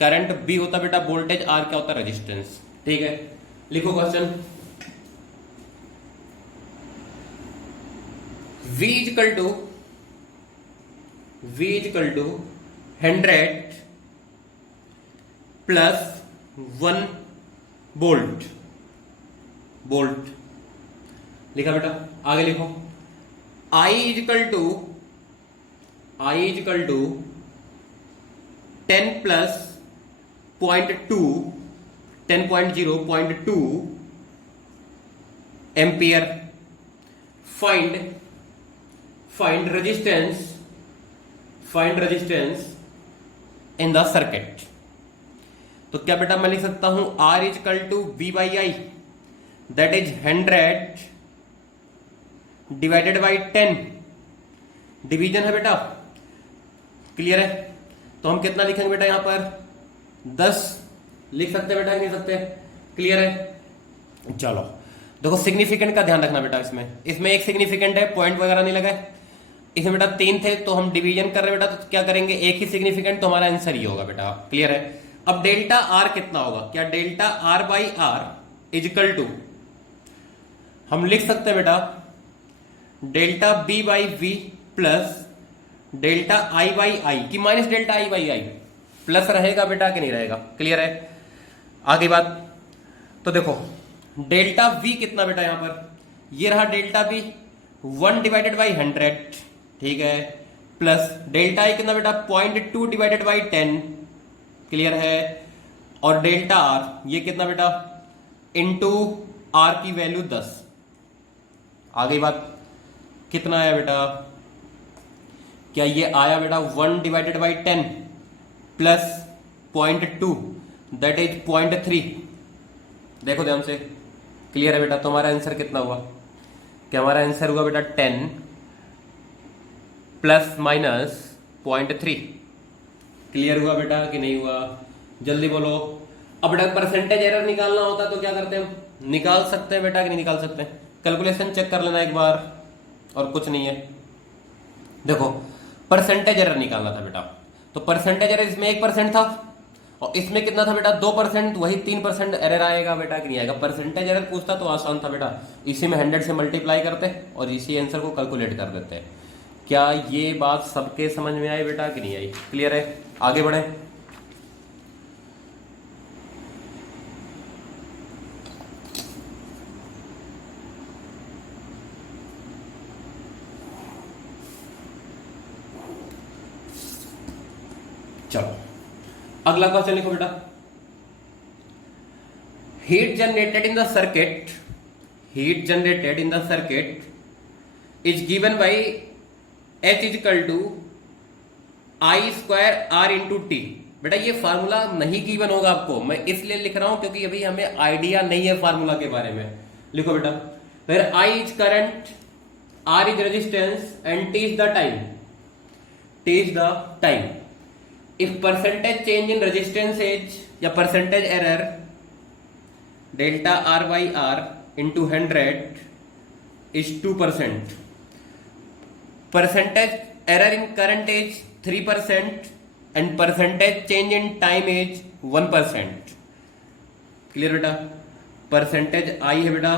करंट, B होता है बेटा वोल्टेज, R क्या होता है रेजिस्टेंस। ठीक है, लिखो question. V equal to 100 plus 1 volt लिखा बेटा। आगे लिखो I equal to 10 plus 10.2 ampere. Find resistance in the circuit. तो क्या बेटा मैं लिख सकता हूं R equal to V by I, that is 100 divided by 10, division है बेटा। क्लियर है, तो हम कितना लिखेंगे बेटा यहां पर 10 लिख सकते हैं बेटा, नहीं सकते। क्लियर है, चलो देखो सिग्निफिकेंट का ध्यान रखना बेटा। इसमें एक सिग्निफिकेंट है, पॉइंट वगैरह नहीं लगा है। इसमें बेटा 3 थे तो हम डिवीजन कर रहे हैं बेटा, तो क्या करेंगे एक ही सिग्निफिकेंट, तो हमारा आंसर ही होगा बेटा। क्लियर है। अब डेल्टा आर कितना होगा, क्या delta R by R is equal to हम लिख सकते हैं बेटा delta B by V plus delta I by I की minus delta I by I. Plus रहेगा बेटा कि नहीं रहेगा। क्लियर है, आगे बात। तो देखो डेल्टा वी कितना बेटा यहां पर ये रहा डेल्टा बी 1 डिवाइडेड बाई 100, ठीक है, प्लस डेल्टा आई कितना बेटा 0.2 डिवाइडेड बाई 10। क्लियर है, और डेल्टा आर ये कितना बेटा इनटू आर की वैल्यू 10। आगे बात कितना आया बेटा, क्या ये आया बेटा 1 divided by 10 plus 0.2 that is 0.3। देखो ध्यान से। क्लियर है बेटा, तो हमारा आंसर कितना हुआ, क्या हमारा आंसर हुआ बेटा 10 प्लस माइनस 0.3। क्लियर हुआ बेटा कि नहीं हुआ, जल्दी बोलो। अब बेटा परसेंटेज एरर निकालना होता तो क्या करते हैं हम, निकाल सकते हैं बेटा कि नहीं निकाल सकते। कैलकुलेशन चेक कर लेना एक बार, और कुछ नहीं है। देखो परसेंटेज एरर निकालना था बेटा, तो परसेंटेज एरर इसमें 1% था और इसमें कितना था बेटा 2%, वही 3% एरर आएगा बेटा कि नहीं आएगा। परसेंटेज एरर पूछता तो आसान था बेटा, इसी में 100 से मल्टीप्लाई करते और इसी आंसर को कैलकुलेट कर देते हैं। क्या ये बात सबके समझ में आई बेटा कि नहीं आई। क्लियर है, आगे बढ़े। चलो अगला क्वेश्चन लिखो बेटा। Heat generated in the circuit is given by H equal to I square R into T. बेटा ये फार्मूला नहीं गिवन होगा आपको, मैं इसलिए लिख रहा हूं क्योंकि अभी हमें आइडिया नहीं है फार्मूला के बारे में। लिखो बेटा, फिर I is current, R is resistance and T is the time. If percentage change in resistance is या percentage error delta R by R into 100 is 2%. Percentage error in current is 3% and percentage change in time is 1%. Clear बेटा, percentage I है बेटा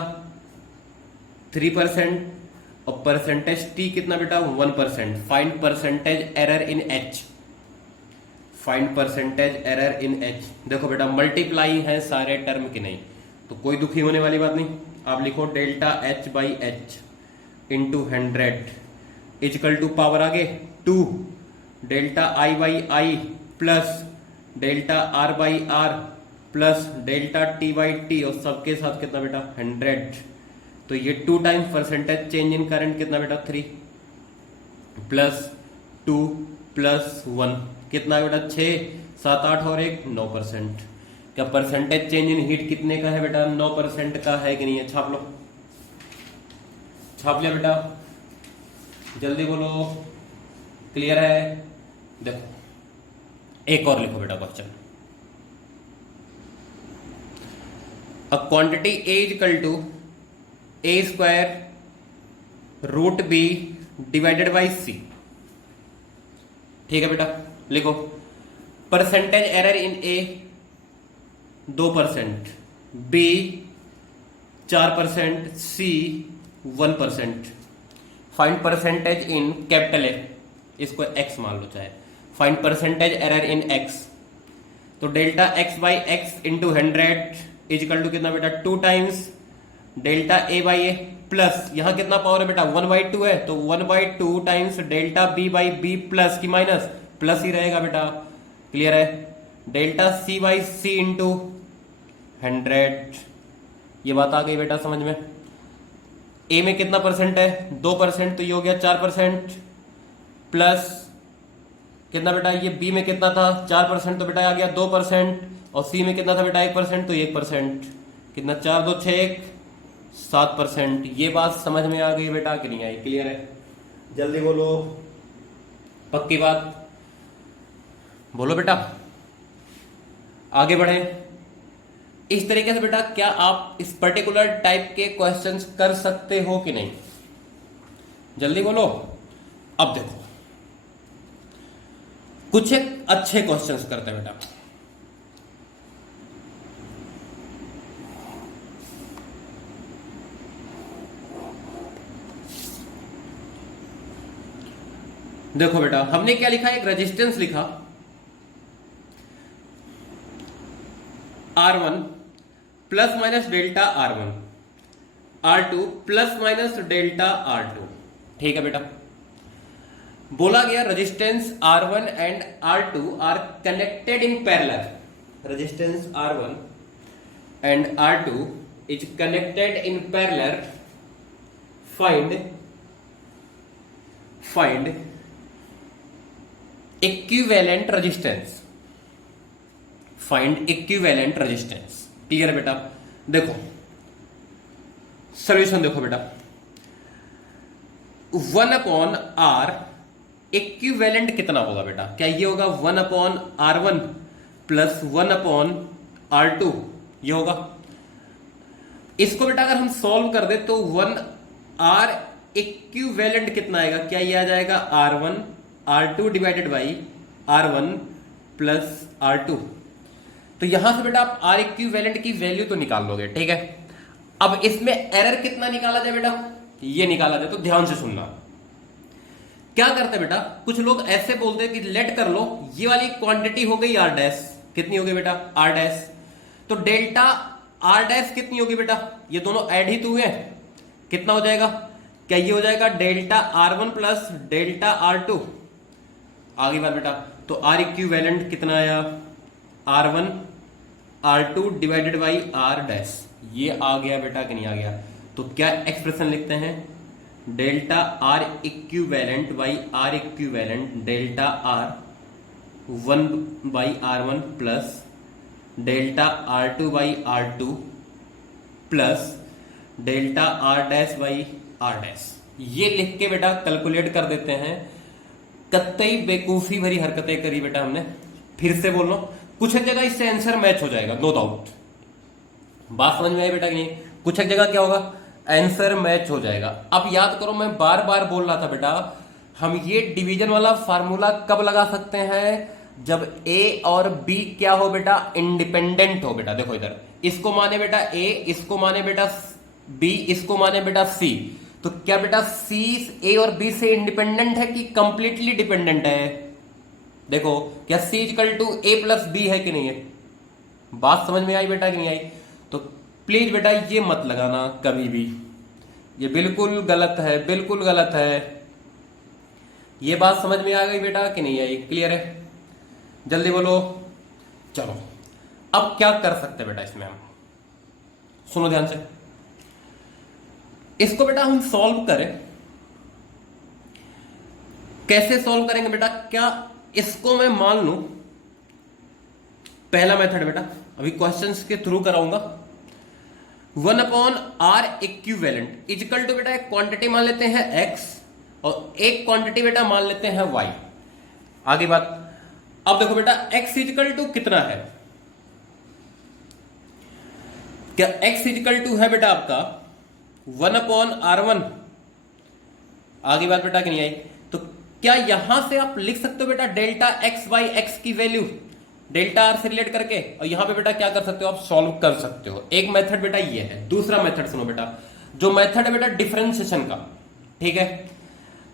3% और percentage T कितना बेटा 1%. Find percentage error in H. Find percentage error in H। देखो बेटा multiply है सारे टर्म की नहीं, तो कोई दुखी होने वाली बात नहीं। आप लिखो delta H by H into 100 equal to power आगे 2 delta I by I plus delta R by R plus delta T by T और सबके साथ कितना बेटा 100। तो ये 2 टाइम्स परसेंटेज चेंज इन करंट कितना बेटा 3 प्लस 2 प्लस 1 कितना बेटा 6 7 8 और 1 9%। क्या परसेंटेज चेंज इन हीट कितने का है बेटा 9% का है कि नहीं है। छाप लो, छाप लिया बेटा, जल्दी बोलो। क्लियर है, देखो एक और लिखो बेटा question, a quantity A equal to A square root B divided by C. ठीक है बेटा, लिखो percentage error in A 2%, B 4%, C 1%। Find percentage in capital A, इसको एक्स मान लो चाहे, find percentage error in X. तो delta X by X into 100 is equal to कितना बेटा 2 times delta A by A plus यहां कितना पावर है बेटा 1/2 है, तो 1/2 times delta B by B plus की माइनस प्लस ही रहेगा बेटा। क्लियर है? Delta C by C into 100। ये बात आ गई बेटा समझ में? ए में कितना परसेंट है 2%, तो ये हो गया 4% प्लस कितना बेटा, ये बी में कितना था 4%, तो बेटा आ गया 2%, और सी में कितना था बेटा 1%, तो 1%। कितना 4 2 6 7%। ये बात समझ में आ गई बेटा कि नहीं आई? क्लियर है? जल्दी बोलो, पक्की बात बोलो बेटा, आगे बढ़े। इस तरीके से बेटा क्या आप इस पर्टिकुलर टाइप के क्वेश्चंस कर सकते हो कि नहीं? जल्दी बोलो। अब देखो कुछ एक अच्छे क्वेश्चंस करते हैं बेटा। देखो बेटा हमने क्या लिखा, एक रेजिस्टेंस लिखा R1 plus minus delta R1, R2 plus minus delta R2। ठीक है बेटा, बोला गया resistance R1 and R2 are connected in parallel. Resistance R1 and R2 is connected in parallel. Find equivalent resistance. Find equivalent resistance. Clear है बेटा? देखो solution देखो बेटा, 1/R इक्विवेलेंट कितना होगा बेटा? क्या ये होगा 1/R1 प्लस 1/R2, ये होगा। इसको बेटा अगर हम सॉल्व कर दे तो 1R इक्विवेलेंट कितना आएगा? क्या ये आ जाएगा R1 R2 divided by R1 plus R2। तो यहां से बेटा आप R इक्विवेलेंट की वैल्यू तो निकाल लोगे। ठीक है, अब इसमें एरर कितना निकाला जाए बेटा? ये निकाला जाए, तो ध्यान से सुनना। क्या करते बेटा, कुछ लोग ऐसे बोलते हैं कि लेट कर लो, ये वाली क्वांटिटी हो गई R डैश। कितनी हो गई बेटा? R dash. तो डेल्टा R डैश कितनी होगी बेटा? ये दोनों ऐड ही तो हुए हैं, कितना हो जाएगा? क्या ये हो जाएगा delta R1 plus delta R2। आगे बात बेटा, तो R इक्विवेलेंट कितना आया? R1 R2 divided by R dash. ये आ गया बेटा कि नहीं आ गया? तो क्या एक्सप्रेशन लिखते हैं? Delta R equivalent by R equivalent delta R1 by R1 plus delta R2 by R2 plus delta R dash by R dash. ये लिख के बेटा कैलकुलेट कर देते हैं। कतई बेकूफी भरी हरकतें करी बेटा हमने। फिर से बोल लो, कुछ एक जगह इससे आंसर मैच हो जाएगा, नो डाउट। बात समझ में आई बेटा कि नहीं? कुछ एक जगह क्या होगा? आंसर मैच हो जाएगा। अब याद करो, मैं बार बार बोल रहा था बेटा, हम ये डिवीजन वाला फार्मूला कब लगा सकते हैं? जब ए और बी क्या हो बेटा? इंडिपेंडेंट हो बेटा। देखो इधर, इसको माने बेटा ए, इसको माने बेटा बी, इसको माने बेटा सी। तो क्या बेटा सी ए और बी से इंडिपेंडेंट है कि कंप्लीटली डिपेंडेंट है? देखो, क्या C equal to A plus B है कि नहीं है? बात समझ में आई बेटा कि नहीं आई? तो प्लीज बेटा ये मत लगाना कभी भी, ये बिल्कुल गलत है, बिल्कुल गलत है। ये बात समझ में आ गई बेटा कि नहीं आई? क्लियर है? जल्दी बोलो। चलो अब क्या कर सकते बेटा इसमें हम, सुनो ध्यान से। इसको बेटा हम सॉल्व करें, कैसे सॉल्व करेंगे बेटा? क्या इसको मैं मान लूं, पहला मेथड बेटा अभी क्वेश्चंस के थ्रू कराऊंगा। 1/R इक्विवेलेंट इक्वल टू बेटा एक क्वांटिटी मान लेते हैं X और एक क्वांटिटी बेटा मान लेते हैं Y। आगे बात, अब देखो बेटा x इजिकल टू कितना है, क्या x इजिकल टू है बेटा आपका 1/r1। आगे बात बेटा कि नहीं आई, तो क्या यहां से आप लिख सकते हो बेटा डेल्टा x बाई एक्स की वैल्यू डेल्टा r से रिलेट करके, और यहां पे बेटा क्या कर सकते हो आप सॉल्व कर सकते हो। एक मेथड बेटा ये है। दूसरा मेथड सुनो बेटा, जो मेथड है बेटा डिफरेंशिएशन का, ठीक है।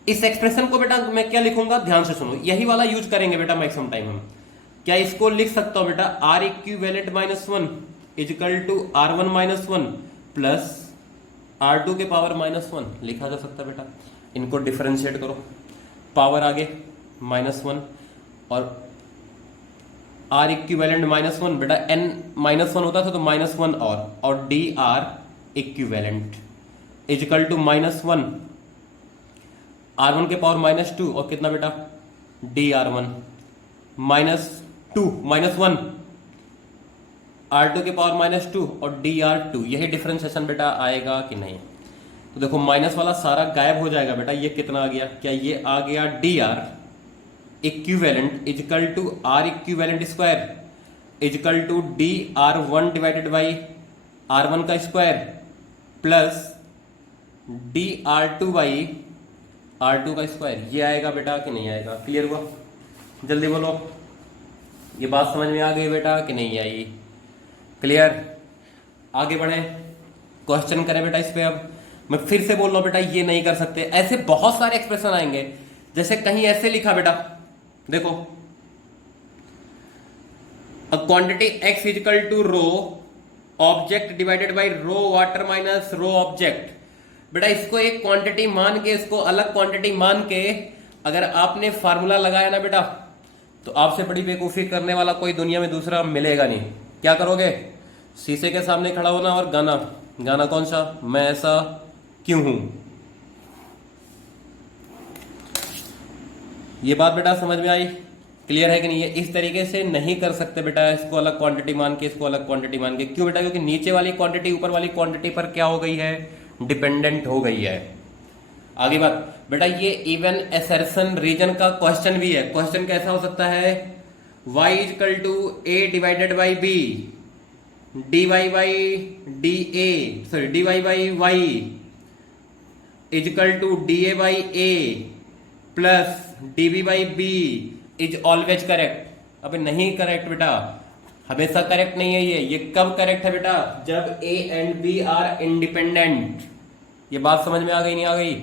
इस एक्सप्रेशन को बेटा मैं क्या लिखूंगा, ध्यान से सुनो, यही वाला यूज करेंगे बेटा मैक्सिमम टाइम हम। क्या इसको लिख सकता हूं बेटा R equivalent -1 equal to r1 -1 plus r2 के पावर -1 लिखा जा सकता है बेटा। इनको डिफरेंशिएट करो, पावर आगे -1 और r इक्विवेलेंट -1 बेटा n -1 होता था तो -1 और D R equivalent equal to -1 r1 के पावर -2 और कितना बेटा डी r1 -2 -1 r2 के पावर -2 और डी r2। यही डिफरेंशिएशन बेटा आएगा कि नहीं, तो देखो माइनस वाला सारा गायब हो जाएगा बेटा। ये कितना आ गया, क्या ये आ गया D R equivalent equal to R equivalent square is equal to D r1 divided by r1 का square plus D r2 by r2 का स्क्वायर। ये आएगा बेटा कि नहीं आएगा, क्लियर हुआ? जल्दी बोलो, ये बात समझ में आ गई बेटा कि नहीं आई? क्लियर? आगे बढ़े, क्वेश्चन करें बेटा इस पे। अब मैं फिर से बोल रहा हूं बेटा, ये नहीं कर सकते। ऐसे बहुत सारे एक्सप्रेशन आएंगे, जैसे कहीं ऐसे लिखा बेटा, देखो a quantity x equal to rho object divided by rho water minus rho object. बेटा इसको एक क्वांटिटी मान के, इसको अलग क्वांटिटी मान के अगर आपने फार्मूला लगाया ना बेटा, तो आपसे बड़ी बेवकूफी करने वाला कोई दुनिया में दूसरा मिलेगा नहीं। क्या करोगे, शीशे के सामने खड़ा होना और गाना कौन सा, मैं ऐसा क्यों हूं। ये बात बेटा समझ में आई, क्लियर है कि नहीं? है इस तरीके से नहीं कर सकते बेटा, इसको अलग क्वांटिटी मान के, इसको अलग क्वांटिटी मान के। क्यों बेटा? क्योंकि नीचे वाली क्वांटिटी ऊपर वाली क्वांटिटी पर क्या हो गई है, डिपेंडेंट हो गई है। आगे बात बेटा, ये इवन एसर्शन रीजन का क्वेश्चन भी है। क्वेश्चन कैसा हो सकता है, y equal to a divided by b dy by D A, sorry dy by y equal to da by a plus db by b is always correct. अबे नहीं correct बेटा, हमेशा करेक्ट नहीं है ये कब करेक्ट है बेटा, जब a and b are independent. ये बात समझ में आ गई नहीं आ गई?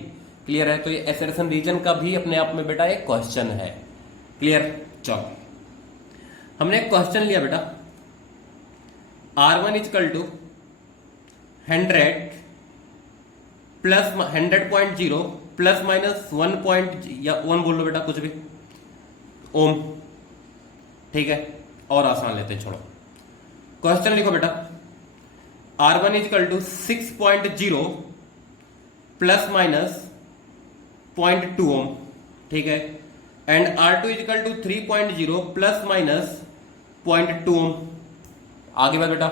क्लियर है? तो ये एसर्शन रीजन का भी अपने आप में बेटा एक क्वेश्चन है। क्लियर? चलो हमने एक क्वेश्चन लिया बेटा, r1 is equal to 100 plus 100.0 plus minus 1 या 1 बोल लो बेटा, कुछ भी, ओम, ठीक है। और आसान लेते, छोड़ो। क्वेश्चन लिखो बेटा, r1 is equal to 6.0 plus minus 0.2 ohm, ठीक है, and r2 equal to 3.0 plus minus 0.2 ohm. आगे बात बेटा,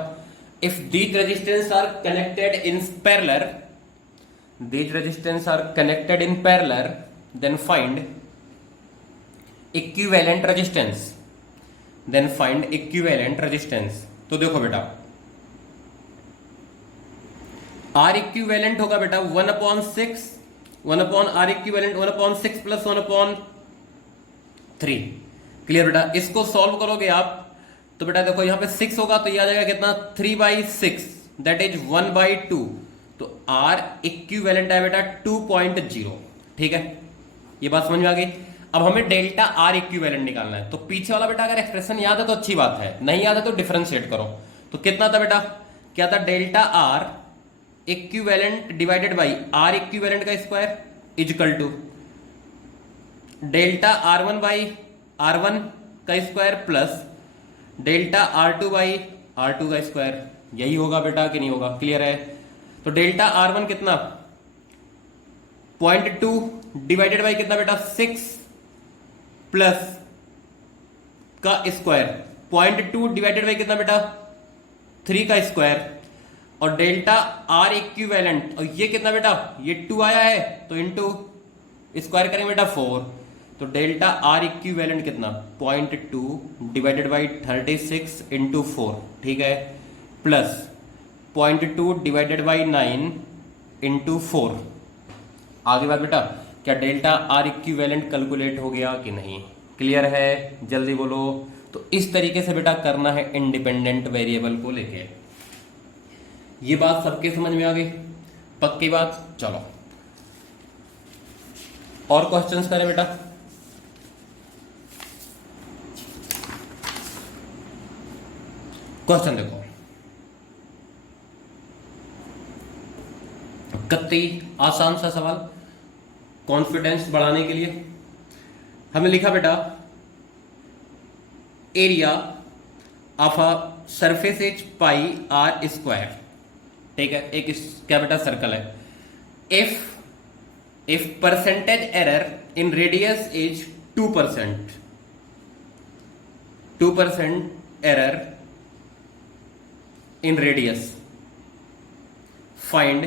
if these resistance are connected in parallel, these resistance are connected in parallel, then find equivalent resistance, then find equivalent resistance। तो देखो बेटा R equivalent होगा बेटा 1/6, 1/R equivalent 1/6 प्लस 1/3। क्लियर बेटा? इसको सॉल्व करोगे आप तो बेटा देखो यहां पे 6 होगा तो ये आ जाएगा कितना, 3/6 दैट इज 1/2। तो R इक्विवेलेंट है बेटा 2.0, ठीक है। ये बात समझ में आ गई? अब हमें डेल्टा R इक्विवेलेंट निकालना है। तो पीछे वाला बेटा अगर एक्सप्रेशन याद है तो अच्छी बात है, नहीं याद है तो डिफरेंशिएट करो। तो कितना था बेटा, क्या था, delta R equivalent divided by R equivalent का square is equal to delta R1 by R1 का square plus delta R2 by R2 का स्क्वायर। यही होगा बेटा कि नहीं होगा? क्लियर है? तो डेल्टा R1 कितना, 0.2 डिवाइडेड बाई कितना बेटा, 6 प्लस का स्क्वायर, 0.2 डिवाइडेड बाई कितना बेटा, 3 का स्क्वायर, और डेल्टा R इक्विवेलेंट, और ये कितना बेटा, ये 2 आया है तो इनटू स्क्वायर करेंगे बेटा 4, तो डेल्टा आर इक्विवेलेंट कितना 0.2 डिवाइडेड बाई 36 इंटू 4, ठीक है, प्लस 0.2 डिवाइडेड बाई 9 इंटू 4। आगे बात बेटा, क्या डेल्टा आर इक्विवेलेंट कैलकुलेट हो गया कि नहीं? क्लियर है? जल्दी बोलो। तो इस तरीके से बेटा करना है इंडिपेंडेंट वेरिएबल को लेके। ये बात सबके समझ में आ गई? पक्की बात। चलो और क्वेश्चंस करें बेटा। क्वेश्चन देखो, कत्ती आसान सा सवाल, कॉन्फिडेंस बढ़ाने के लिए। हमने लिखा बेटा area of a surface is pi R square, ठीक है, एक क्या बेटा सर्कल है। If percentage error in radius is 2%, 2% error in radius, find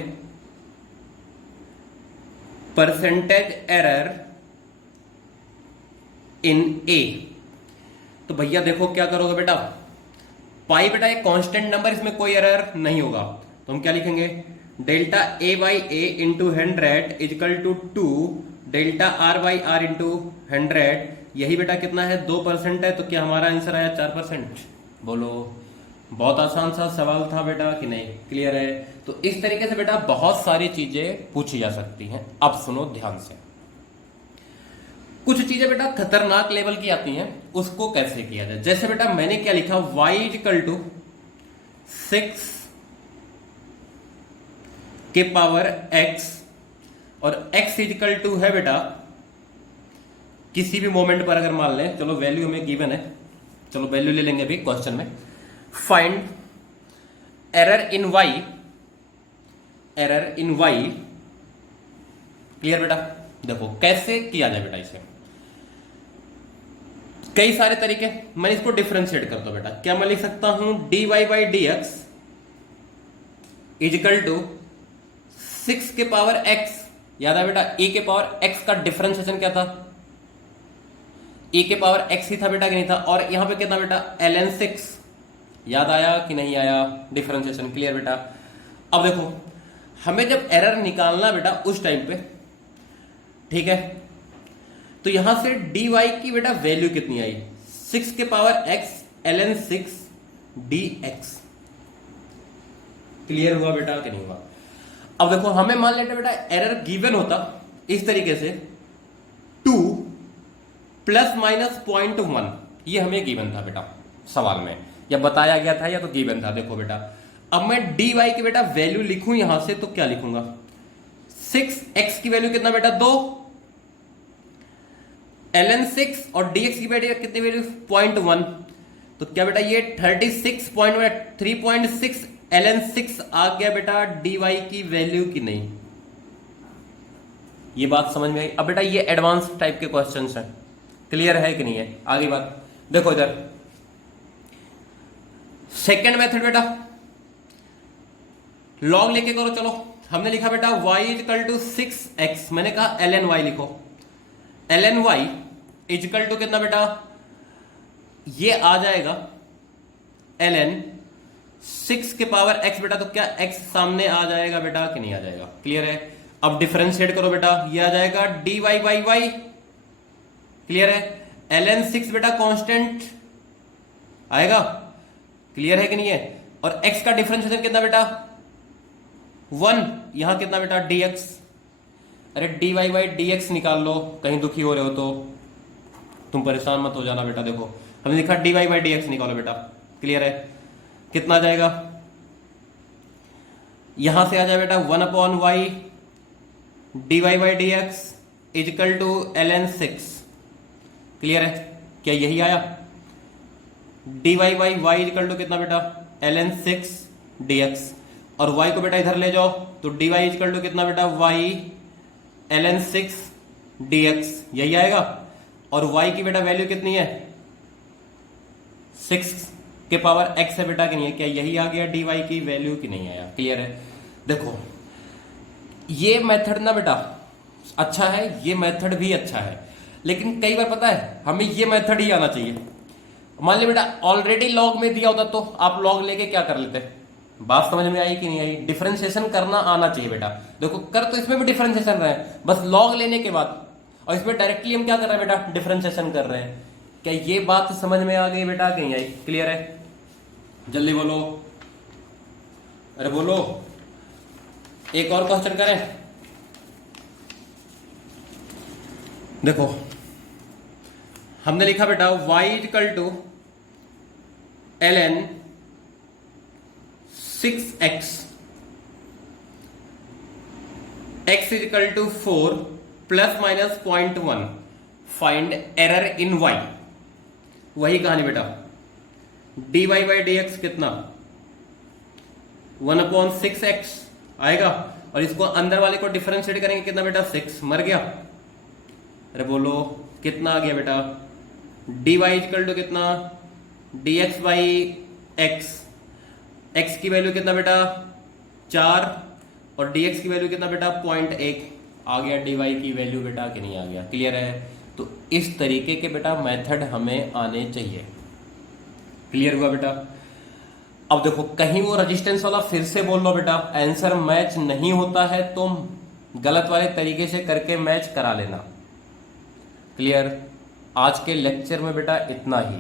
percentage error in A. तो भैया देखो क्या करोगे बेटा, पाई बेटा एक कांस्टेंट नंबर, इसमें कोई एरर नहीं होगा, तो हम क्या लिखेंगे, delta A by A into 100 equal to 2 delta R by R into 100। यही बेटा कितना है 2% है, तो क्या हमारा आंसर आया 4%? बोलो, बहुत आसान सा सवाल था बेटा कि नहीं? क्लियर है? तो इस तरीके से बेटा बहुत सारी चीजें पूछी जा सकती हैं। अब सुनो ध्यान से, कुछ चीजें बेटा खतरनाक लेवल की आती हैं, उसको कैसे किया जाए। जैसे बेटा मैंने क्या लिखा, y इजकल टू 6 के पावर x और x इजकल टू है बेटा किसी भी मोमेंट पर अगर मान लें, चलो वैल्यू हमें गिवन है, चलो वैल्यू ले लेंगे अभी क्वेश्चन में। Find error in y, error in y। Clear बेटा? देखो कैसे किया जाए बेटा इसे, कई सारे तरीके। मैं इसको डिफरेंशिएट करता हूं बेटा, क्या मैं लिख सकता हूं dy by D X equal to 6 के पावर x। याद है बेटा e के पावर x का डिफरेंशिएशन क्या था, e के पावर x ही था बेटा कि नहीं था, और यहां पे कितना बेटा ln 6। याद आया कि नहीं आया डिफरेंशिएशन? क्लियर बेटा? अब देखो हमें जब एरर निकालना बेटा उस टाइम पे, ठीक है, तो यहां से dy की बेटा वैल्यू कितनी आई, 6 के power x ln 6 dx। Clear हुआ बेटा कि नहीं हुआ? अब देखो हमें मान लेते बेटा एरर गिवन होता इस तरीके से 2 प्लस माइनस 0.1, ये हमें गिवन था बेटा सवाल में, या बताया गया था या तो गिवन था। देखो बेटा अब मैं dy की बेटा वैल्यू लिखूं यहां से, तो क्या लिखूंगा, 6x की वैल्यू कितना बेटा 2, ln 6 और dx की वैल्यू कितनी वैल्यू 0.1, तो क्या बेटा ये 3.6 ln 6 आ गया बेटा dy की वैल्यू की नहीं? ये बात समझ में आई? अब बेटा ये एडवांस टाइप के क्वेश्चंस हैं, क्लियर है कि नहीं है? आगे बात देखो इधर, सेकेंड मेथड बेटा लॉग लेके करो। चलो हमने लिखा बेटा y इजकल टू 6x, मैंने कहा ln y लिखो, ln y इजकल टू कितना बेटा, ये आ जाएगा ln 6 के पावर x बेटा, तो क्या x सामने आ जाएगा बेटा कि नहीं आ जाएगा? क्लियर है? अब डिफरेंशिएट करो बेटा, ये आ जाएगा dy बाई y। क्लियर है? ln 6 बेटा कांस्टेंट आएगा, क्लियर है कि नहीं है? और x का डिफरेंशिएशन कितना बेटा 1, यहां कितना बेटा dx। अरे dy बाई dx निकाल लो, कहीं दुखी हो रहे हो तो तुम परेशान मत हो जाना बेटा। देखो हमने लिखा dy बाई dx निकालो बेटा, क्लियर है? कितना आ जाएगा, यहां से आ जाए बेटा 1/y dy by dx equal to ln 6। Clear है? क्या यही आया, dy by y equal to कितना बेटा ln 6 dx, और y को बेटा इधर ले जाओ तो dy इजकल टू कितना बेटा y ln 6 dx, यही आएगा। और y की बेटा वैल्यू कितनी है 6 के पावर x है बेटा कि नहीं है? क्या यही आ गया dy की वैल्यू कि नहीं आया? क्लियर है? देखो ये मेथड ना बेटा अच्छा है, ये मेथड भी अच्छा है, लेकिन कई बार पता है हमें ये मेथड ही आना चाहिए। मान लीजिए बेटा ऑलरेडी लॉग में दिया होता तो आप लॉग लेके क्या कर लेते। बात समझ में आई कि नहीं आई? डिफरेंशिएशन करना आना चाहिए बेटा। देखो कर तो इसमें भी डिफरेंशिएशन रहे हैं, बस लॉग लेने के बाद, और इसमें डायरेक्टली हम क्या कर रहे हैं बेटा, डिफरेंशिएशन कर रहे हैं। क्या ये बात समझ में आ गई बेटा कि नहीं आई? क्लियर है? जल्दी बोलो, अरे बोलो। एक और क्वेश्चन करें। देखो हमने लिखा बेटा y equal to ln 6x, x equal to 4 plus minus 0.1, find error in y। वही कहानी बेटा, dy बाई dx कितना 1/6x आएगा, और इसको अंदर वाले को डिफरेंशिएट करेंगे कितना बेटा 6, मर गया। अरे बोलो कितना आ गया बेटा, dy इक्वल टू कितना dx बाई x, x की वैल्यू कितना बेटा 4, और dx की वैल्यू कितना बेटा 0.1 आ गया, dy की वैल्यू बेटा कि नहीं आ गया। क्लियर है? तो इस तरीके के बेटा मेथड हमें आने चाहिए। क्लियर हुआ बेटा? अब देखो कहीं वो रेजिस्टेंस वाला फिर से बोल लो बेटा, आंसर मैच नहीं होता है तो गलत वाले तरीके से करके मैच करा लेना। क्लियर? आज के लेक्चर में बेटा इतना ही।